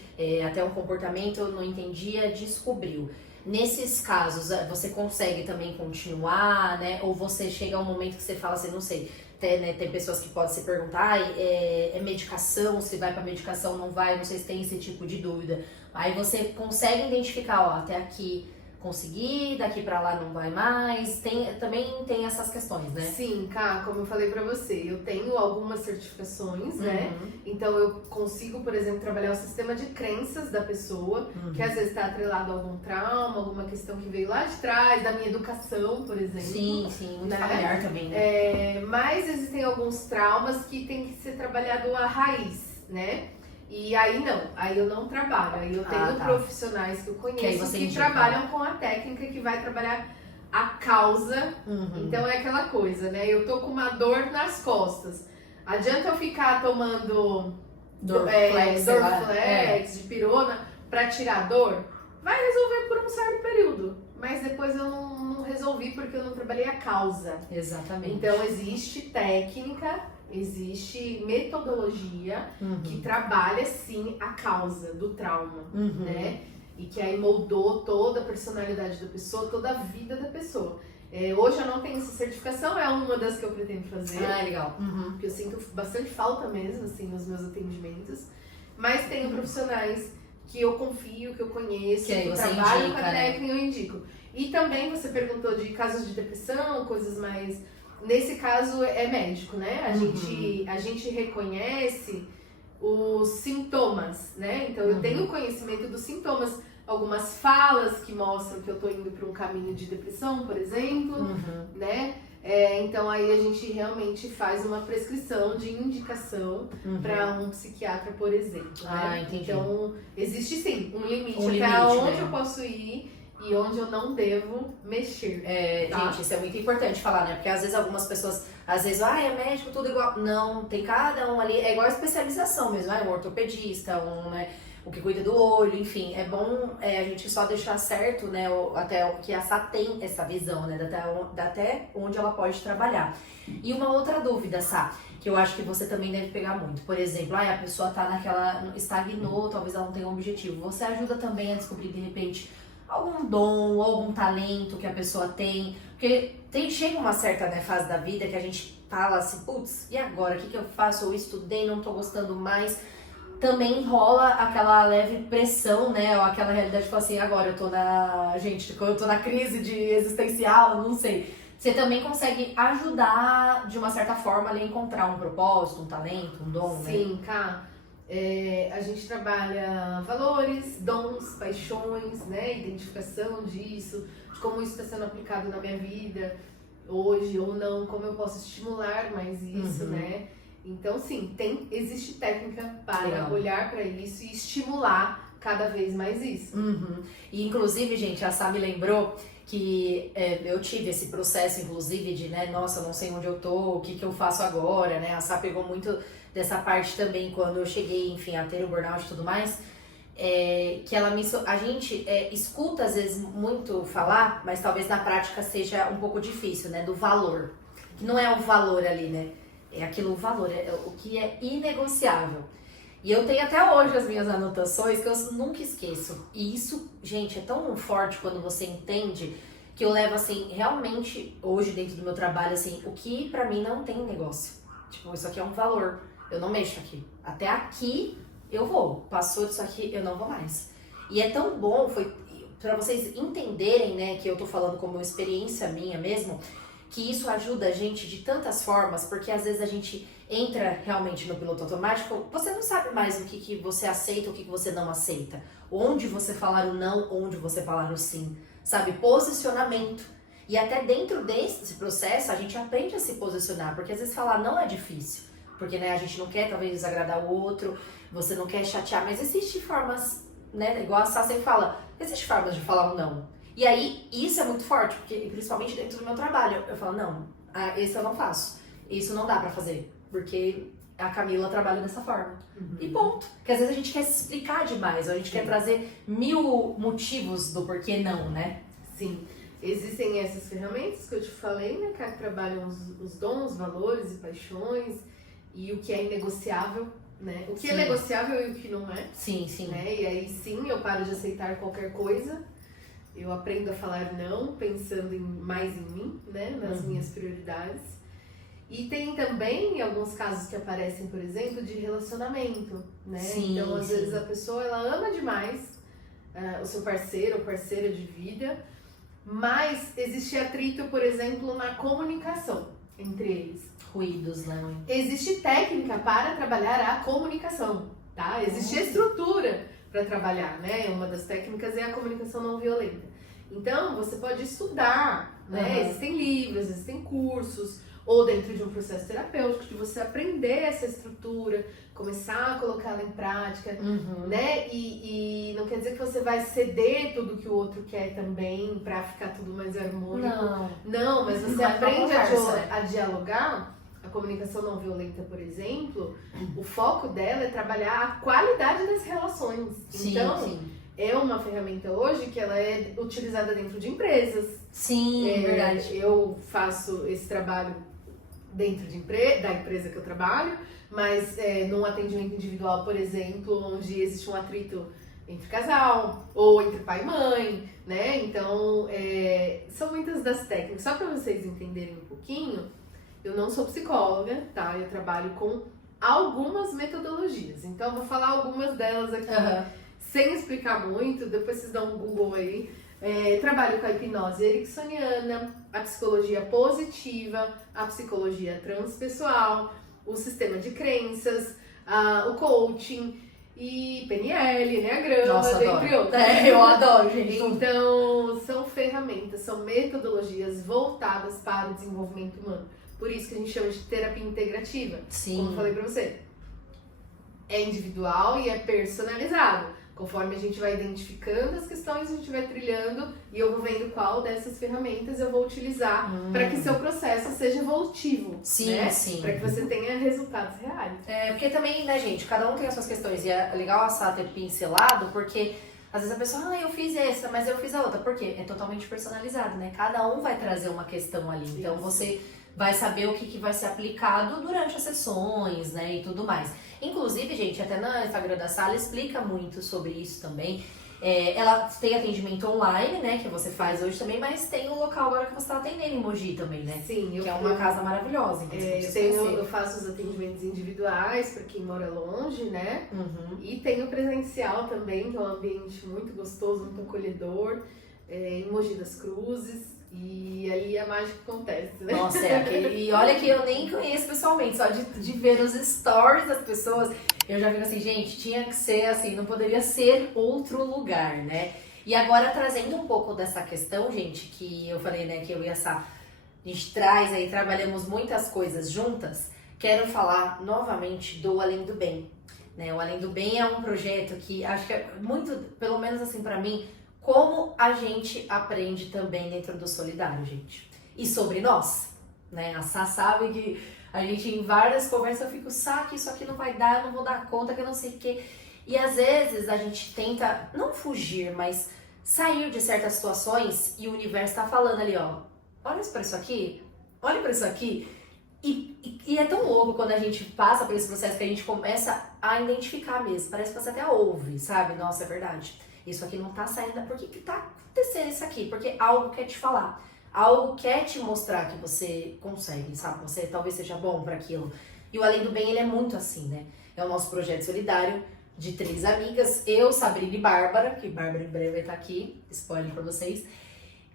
até um comportamento não entendia, descobriu. Nesses casos, você consegue também continuar, né? Ou você chega a um momento que você fala assim, não sei, tem pessoas que podem se perguntar, é medicação, se vai pra medicação, não vai, não sei se tem esse tipo de dúvida. Aí você consegue identificar, ó, até aqui consegui, daqui pra lá não vai mais, também tem essas questões, né? Sim, Cá, como eu falei pra você, eu tenho algumas certificações, né? Então eu consigo, por exemplo, trabalhar o sistema de crenças da pessoa, que às vezes está atrelado a algum trauma, alguma questão que veio lá de trás, da minha educação, por exemplo. Sim, muito familiar também, né? Mas existem alguns traumas que tem que ser trabalhado à raiz, né? E aí não, aí eu não trabalho, aí eu tenho profissionais que eu conheço que trabalham com a técnica que vai trabalhar a causa. Então é aquela coisa, né? Eu tô com uma dor nas costas. Adianta eu ficar tomando Dorflex, dipirona pra tirar a dor? Vai resolver por um certo período, mas depois eu não resolvi porque eu não trabalhei a causa. Exatamente. Então existe técnica, existe metodologia que trabalha sim a causa do trauma, né? E que aí moldou toda a personalidade da pessoa, toda a vida da pessoa. Hoje eu não tenho essa certificação, é uma das que eu pretendo fazer. Legal. Porque eu sinto bastante falta mesmo, assim, nos meus atendimentos. Mas tenho profissionais que eu confio, que eu conheço, que trabalham com a técnica e eu indico. E também você perguntou de casos de depressão, coisas mais... Nesse caso é médico, né? A gente reconhece os sintomas, né? Então eu tenho conhecimento dos sintomas, algumas falas que mostram que eu tô indo para um caminho de depressão, por exemplo, né? Então aí a gente realmente faz uma prescrição de indicação para um psiquiatra, por exemplo. Né? Entendi. Então existe sim um limite até onde eu posso ir e onde eu não devo mexer. Gente, isso é muito importante falar, né? Porque às vezes algumas pessoas, é médico, tudo igual. Não, tem cada um ali, é igual a especialização mesmo, um ortopedista, né? O que cuida do olho, enfim. É bom a gente só deixar certo, né? Até que a Sá tem essa visão, né? Até onde ela pode trabalhar. E uma outra dúvida, Sá, que eu acho que você também deve pegar muito. Por exemplo, a pessoa tá estagnou, talvez ela não tenha um objetivo. Você ajuda também a descobrir, de repente, algum dom, algum talento que a pessoa tem. Porque chega uma certa fase da vida que a gente fala assim, putz, e agora? O que eu faço? Eu estudei, não tô gostando mais. Também rola aquela leve pressão, né? Ou aquela realidade de falar assim, agora eu tô na crise existencial, não sei. Você também consegue ajudar, de uma certa forma, ali, a encontrar um propósito, um talento, um dom, né? Sim, Cá. A gente trabalha valores, dons, paixões, né? Identificação disso, de como isso está sendo aplicado na minha vida hoje ou não, como eu posso estimular mais isso, né? Então, sim, existe técnica para olhar para isso e estimular cada vez mais isso. E, inclusive, gente, a Sá me lembrou que eu tive esse processo, inclusive, de, nossa, não sei onde eu tô, o que eu faço agora, né? A Sá pegou muito dessa parte também, quando eu cheguei, enfim, a ter o burnout e tudo mais, que a gente escuta, às vezes, muito falar, mas talvez na prática seja um pouco difícil, né? Do valor. Que não é o valor ali, né? É aquilo, o valor, é o que é inegociável. E eu tenho até hoje as minhas anotações que eu nunca esqueço. E isso, gente, é tão forte quando você entende que eu levo, assim, realmente, hoje dentro do meu trabalho, assim, o que pra mim não tem negócio. Tipo, isso aqui é um valor. Eu não mexo aqui. Até aqui eu vou. Passou disso aqui, eu não vou mais. E é tão bom, foi pra vocês entenderem, né, que eu tô falando como uma experiência minha mesmo, que isso ajuda a gente de tantas formas, porque às vezes a gente entra realmente no piloto automático, você não sabe mais o que você aceita, o que você não aceita. Onde você falar o não, onde você falar o sim. Sabe? Posicionamento. E até dentro desse processo, a gente aprende a se posicionar, porque às vezes falar não é difícil. Porque, né, a gente não quer, talvez, desagradar o outro, você não quer chatear, mas existem formas, né, igual a Sá sempre fala, existem formas de falar um não. E aí, isso é muito forte, porque principalmente dentro do meu trabalho, eu falo, não, esse eu não faço, isso não dá pra fazer, porque a Camila trabalha dessa forma. E ponto. Porque às vezes a gente quer se explicar demais, ou a gente quer trazer 1000 motivos do porquê não, né? Sim. Existem essas ferramentas que eu te falei, né, que trabalham os dons, valores e paixões, e o que é inegociável, né? O que é negociável e o que não é. Sim, sim. Né? E aí sim, eu paro de aceitar qualquer coisa, eu aprendo a falar não, pensando mais em mim, né, nas minhas prioridades. E tem também alguns casos que aparecem, por exemplo, de relacionamento, né? Sim, então, às vezes a pessoa, ela ama demais o seu parceiro ou parceira de vida, mas existe atrito, por exemplo, na comunicação entre eles. Ruídos, né? Existe técnica para trabalhar a comunicação, tá? Existe estrutura para trabalhar, né? Uma das técnicas é a comunicação não violenta. Então, você pode estudar, né? Existem livros, existem cursos, ou dentro de um processo terapêutico, de você aprender essa estrutura, começar a colocá-la em prática, né? E não quer dizer que você vai ceder tudo que o outro quer também para ficar tudo mais harmônico. Não, mas você aprende a dialogar. A comunicação não violenta, por exemplo, o foco dela é trabalhar a qualidade das relações. Sim, então, é uma ferramenta hoje que ela é utilizada dentro de empresas. Sim, é verdade. Eu faço esse trabalho dentro da empresa que eu trabalho, mas num atendimento individual, por exemplo, onde existe um atrito entre casal ou entre pai e mãe, né? Então, são muitas das técnicas. Só para vocês entenderem um pouquinho, eu não sou psicóloga, tá? Eu trabalho com algumas metodologias. Então, eu vou falar algumas delas aqui, sem explicar muito, depois vocês dão um Google aí. Trabalho com a hipnose ericksoniana, a psicologia positiva, a psicologia transpessoal, o sistema de crenças, o coaching e PNL, Enneagrama, dentre outros. Eu adoro, gente. Então, são ferramentas, são metodologias voltadas para o desenvolvimento humano. Por isso que a gente chama de terapia integrativa. Sim. Como eu falei pra você. É individual e é personalizado. Conforme a gente vai identificando as questões, a gente vai trilhando e eu vou vendo qual dessas ferramentas eu vou utilizar para que seu processo seja evolutivo. Sim, né? sim. Para que você tenha resultados reais. Porque também, né, gente, cada um tem as suas questões. E é legal a Sá ter pincelado, porque às vezes a pessoa, eu fiz essa, mas eu fiz a outra. Por quê? É totalmente personalizado, né? Cada um vai trazer uma questão ali. Então você vai saber o que vai ser aplicado durante as sessões, né, e tudo mais. Inclusive, gente, até no Instagram da Sá, ela explica muito sobre isso também. Ela tem atendimento online, né, que você faz hoje também, mas tem um local agora que você está atendendo em Mogi também, né? Sim. Que é uma casa maravilhosa. Eu faço os atendimentos individuais para quem mora longe, né? E tem o presencial também, que é um ambiente muito gostoso, muito acolhedor, em Mogi das Cruzes. E ali a mágica acontece, né? Nossa, e olha que eu nem conheço pessoalmente, só de ver os stories das pessoas, eu já vi assim, gente, tinha que ser assim, não poderia ser outro lugar, né? E agora trazendo um pouco dessa questão, gente, que eu falei, né, que eu e a Sá, a gente traz aí, trabalhamos muitas coisas juntas, quero falar novamente do Além do Bem, né? O Além do Bem é um projeto que acho que é muito, pelo menos assim pra mim, como a gente aprende também dentro do solidário, gente. E sobre nós, né? A Sá sabe que a gente em várias conversas eu fico, Sá, que isso aqui não vai dar, eu não vou dar conta, que eu não sei o quê. E às vezes a gente tenta, não fugir, mas sair de certas situações e o universo tá falando ali, ó, olha pra isso aqui, olha pra isso aqui. E é tão louco quando a gente passa por esse processo que a gente começa a identificar mesmo. Parece que você até ouve, sabe? Nossa, é verdade. Isso aqui não tá saindo. Por que tá acontecendo isso aqui? Porque algo quer te falar. Algo quer te mostrar que você consegue, sabe? Você talvez seja bom para aquilo. E o Além do Bem, ele é muito assim, né? É o nosso projeto solidário de 3 amigas. Eu, Sabrina e Bárbara, que Bárbara em breve vai estar aqui. Spoiler pra vocês.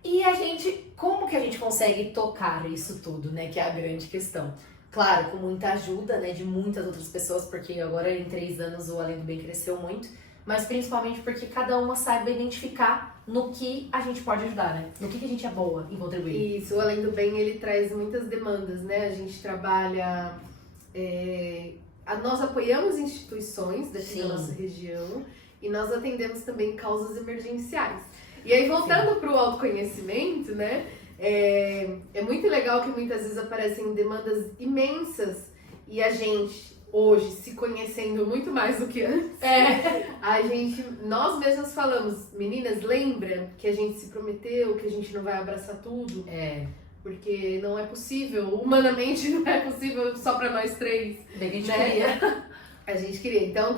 E a gente, como que a gente consegue tocar isso tudo, né? Que é a grande questão. Claro, com muita ajuda, né? De muitas outras pessoas, porque agora em 3 anos o Além do Bem cresceu muito. Mas principalmente porque cada uma saiba identificar no que a gente pode ajudar, né? No que a gente é boa em contribuir. Isso, o Além do Bem, ele traz muitas demandas, né? A gente trabalha... nós apoiamos instituições daqui da nossa região e nós atendemos também causas emergenciais. E aí, voltando para o autoconhecimento, né? É muito legal que muitas vezes aparecem demandas imensas e a gente... hoje, se conhecendo muito mais do que antes, nós mesmas falamos, meninas, lembra que a gente se prometeu, que a gente não vai abraçar tudo? Porque não é possível, humanamente não é possível só para nós 3. Bem que a gente queria. A gente queria. Então,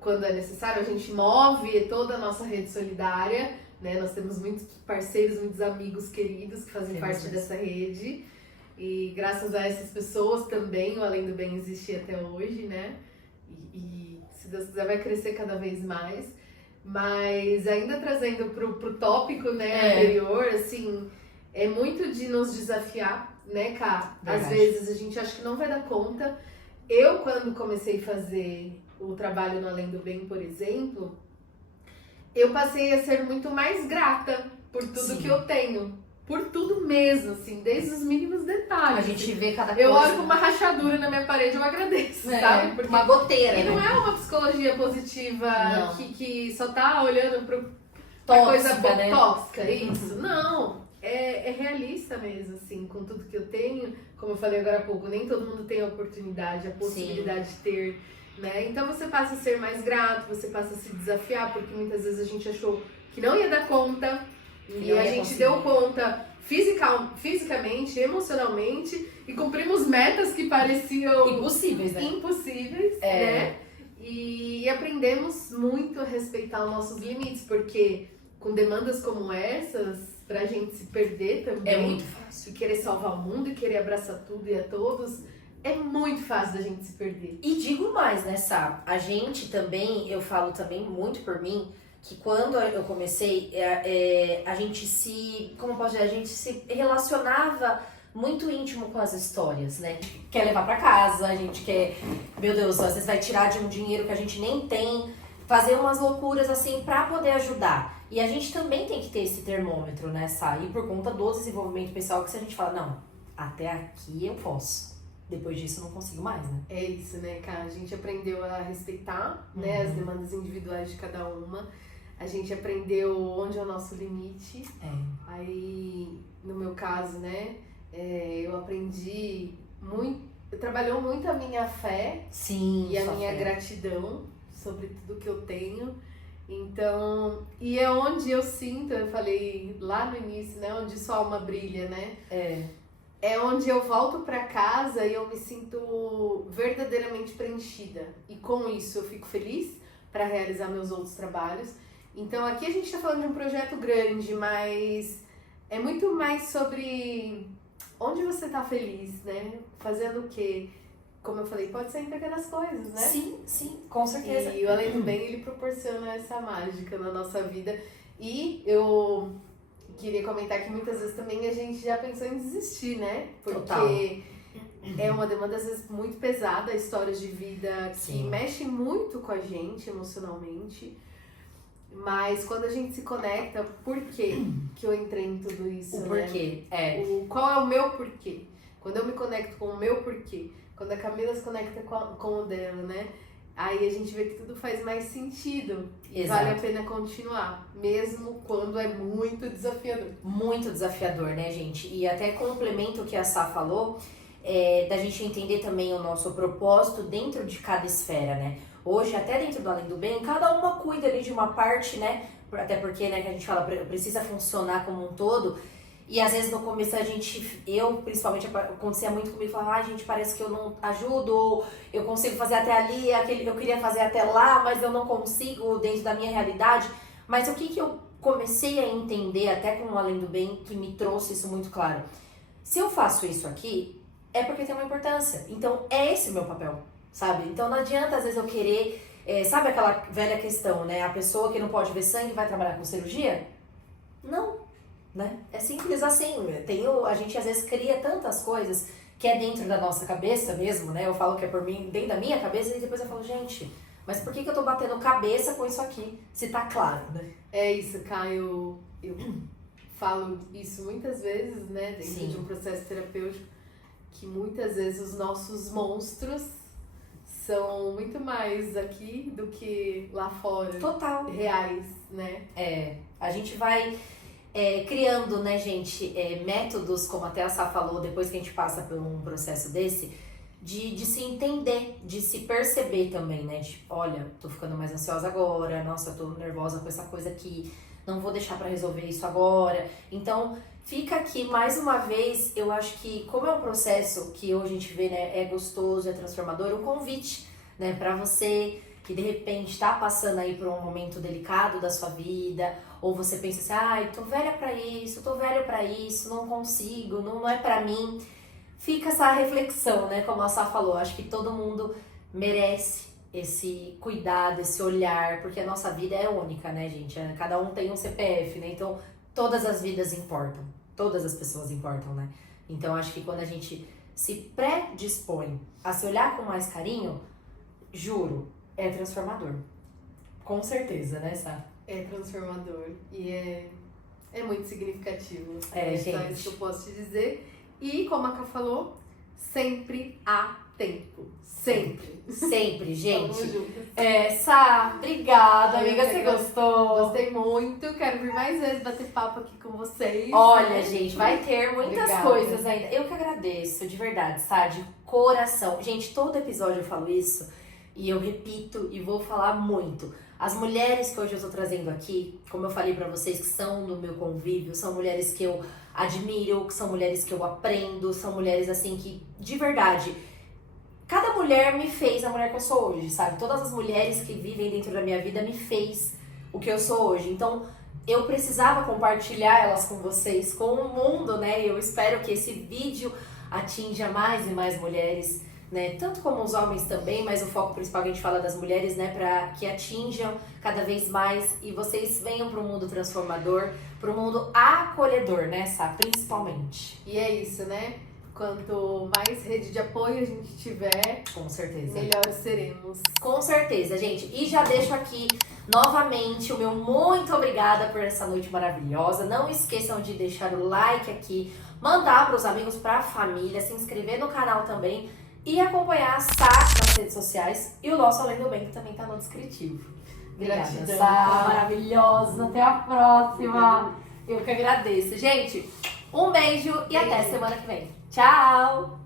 quando é necessário, a gente move toda a nossa rede solidária, né? Nós temos muitos parceiros, muitos amigos queridos que fazem parte dessa rede. E graças a essas pessoas também o Além do Bem existe até hoje, né? E se Deus quiser vai crescer cada vez mais. Mas ainda trazendo pro tópico, né, anterior, assim, é muito de nos desafiar, né, Ká? Às vezes a gente acha que não vai dar conta. Eu, quando comecei a fazer o trabalho no Além do Bem, por exemplo, eu passei a ser muito mais grata por tudo que eu tenho. Por tudo mesmo, assim, desde os mínimos detalhes. A gente vê cada coisa. Eu olho com uma rachadura na minha parede, eu agradeço, sabe? Porque uma goteira. E não é uma psicologia positiva que só tá olhando pra tóxica, coisa né? Tóxica, isso. Não, é realista mesmo, assim, com tudo que eu tenho. Como eu falei agora há pouco, nem todo mundo tem a oportunidade, a possibilidade de ter, né? Então você passa a ser mais grato, você passa a se desafiar, porque muitas vezes a gente achou que não ia dar conta. E a gente deu conta fisicamente, emocionalmente e cumprimos metas que pareciam impossíveis, né? E aprendemos muito a respeitar os nossos limites, porque com demandas como essas, pra gente se perder também, é muito fácil. E querer salvar o mundo e querer abraçar tudo e a todos, é muito fácil da gente se perder. E digo mais, né, Sá? A gente também, eu falo também muito por mim, que quando eu comecei, a gente se, como posso dizer, a gente se relacionava muito íntimo com as histórias, né? Quer levar pra casa, a gente quer, meu Deus, às vezes vai tirar de um dinheiro que a gente nem tem, fazer umas loucuras assim pra poder ajudar. E a gente também tem que ter esse termômetro, né, Sá? E por conta do desenvolvimento pessoal, que se a gente fala, não, até aqui eu posso. Depois disso eu não consigo mais, né? É isso, né, cara? A gente aprendeu a respeitar, né, as demandas individuais de cada uma. A gente aprendeu onde é o nosso limite. Aí, no meu caso, né, eu aprendi muito, trabalhou muito a minha fé. Sim, e a minha gratidão sobre tudo que eu tenho. Então, e é onde eu sinto, eu falei lá no início, né, onde sua alma brilha, né? É onde eu volto pra casa e eu me sinto verdadeiramente preenchida. E com isso eu fico feliz para realizar meus outros trabalhos. Então aqui a gente está falando de um projeto grande, mas é muito mais sobre onde você está feliz, né? Fazendo o quê? Como eu falei, pode ser em pequenas coisas, né? Sim, com certeza. E o Além do Bem, ele proporciona essa mágica na nossa vida. E eu queria comentar que muitas vezes também a gente já pensou em desistir, né? Porque é uma demanda, às vezes, muito pesada, histórias de vida que mexem muito com a gente emocionalmente. Mas quando a gente se conecta, por quê que eu entrei em tudo isso, o porquê, qual é o meu porquê? Quando eu me conecto com o meu porquê, quando a Camila se conecta com o dela, né? Aí a gente vê que tudo faz mais sentido. Exato. Vale a pena continuar, mesmo quando é muito desafiador. Muito desafiador, né, gente? E até complemento o que a Sá falou, da gente entender também o nosso propósito dentro de cada esfera, né? Hoje, até dentro do Além do Bem, cada uma cuida ali de uma parte, né? Até porque, né, que a gente fala, precisa funcionar como um todo. E às vezes no começo eu principalmente, acontecia muito comigo, falava, ai gente, parece que eu não ajudo, ou eu consigo fazer até ali, eu queria fazer até lá, mas eu não consigo dentro da minha realidade. Mas o que eu comecei a entender, até com o Além do Bem, que me trouxe isso muito claro. Se eu faço isso aqui, é porque tem uma importância. Então é esse o meu papel, sabe? Então não adianta às vezes eu querer, sabe aquela velha questão, né? A pessoa que não pode ver sangue vai trabalhar com cirurgia? Não. Né? É simples assim, a gente às vezes cria tantas coisas que é dentro da nossa cabeça mesmo, né? Eu falo que é por mim, dentro da minha cabeça, e depois eu falo, gente, mas por que eu tô batendo cabeça com isso aqui, se tá claro, né? É isso, Caio, eu falo isso muitas vezes, né, dentro Sim. de um processo terapêutico, que muitas vezes os nossos monstros são muito mais aqui do que lá fora. Total. Reais, né? A gente vai criando, né, gente, métodos, como até a Sá falou, depois que a gente passa por um processo desse, de se entender, de se perceber também, né, de, olha, tô ficando mais ansiosa agora, nossa, tô nervosa com essa coisa aqui, não vou deixar pra resolver isso agora. Então, fica aqui, mais uma vez, eu acho que, como é um processo que hoje a gente vê, né, é gostoso, é transformador, um convite, né, pra você que de repente tá passando aí por um momento delicado da sua vida, ou você pensa assim, ai, tô velha pra isso, tô velho pra isso, não consigo, não é pra mim. Fica essa reflexão, né, como a Sá falou, acho que todo mundo merece esse cuidado, esse olhar, porque a nossa vida é única, né, gente? Cada um tem um CPF, né? Então, todas as vidas importam, todas as pessoas importam, né? Então, acho que quando a gente se predispõe a se olhar com mais carinho, juro, é transformador. Com certeza, né, Sá? É transformador e é muito significativo. Gente. Só isso que eu posso te dizer. E, como a Ká falou, sempre há tempo. Sempre. Sempre, gente. Vamos juntas. Sá, obrigada, amiga, você Eu gostou? Gostei muito, quero vir mais vezes bater papo aqui com vocês. Olha, gente, vai ter muitas Obrigada. coisas ainda. Eu que agradeço, de verdade, Sá, de coração. Gente, todo episódio eu falo isso e eu repito e vou falar muito. As mulheres que hoje eu estou trazendo aqui, como eu falei pra vocês, que são do meu convívio, são mulheres que eu admiro, que são mulheres que eu aprendo, são mulheres assim que, de verdade, cada mulher me fez a mulher que eu sou hoje, sabe? Todas as mulheres que vivem dentro da minha vida me fez o que eu sou hoje. Então, eu precisava compartilhar elas com vocês, com o mundo, né? E eu espero que esse vídeo atinja mais e mais mulheres, né? Tanto como os homens também, mas o foco principal que a gente fala das mulheres, né? Para que atinjam cada vez mais e vocês venham para um mundo transformador, para um mundo acolhedor, né, Sá? Principalmente. E é isso, né? Quanto mais rede de apoio a gente tiver, Com certeza. melhores seremos. Com certeza, gente. E já deixo aqui novamente o meu muito obrigada por essa noite maravilhosa. Não esqueçam de deixar o like aqui, mandar para os amigos, para a família, se inscrever no canal também e acompanhar a Sá nas redes sociais e o nosso Além do Bem, que também tá no descritivo. Obrigada, Gratidão. Sá, maravilhosa. Até a próxima. Eu que agradeço. Gente, um beijo e até semana que vem. Tchau!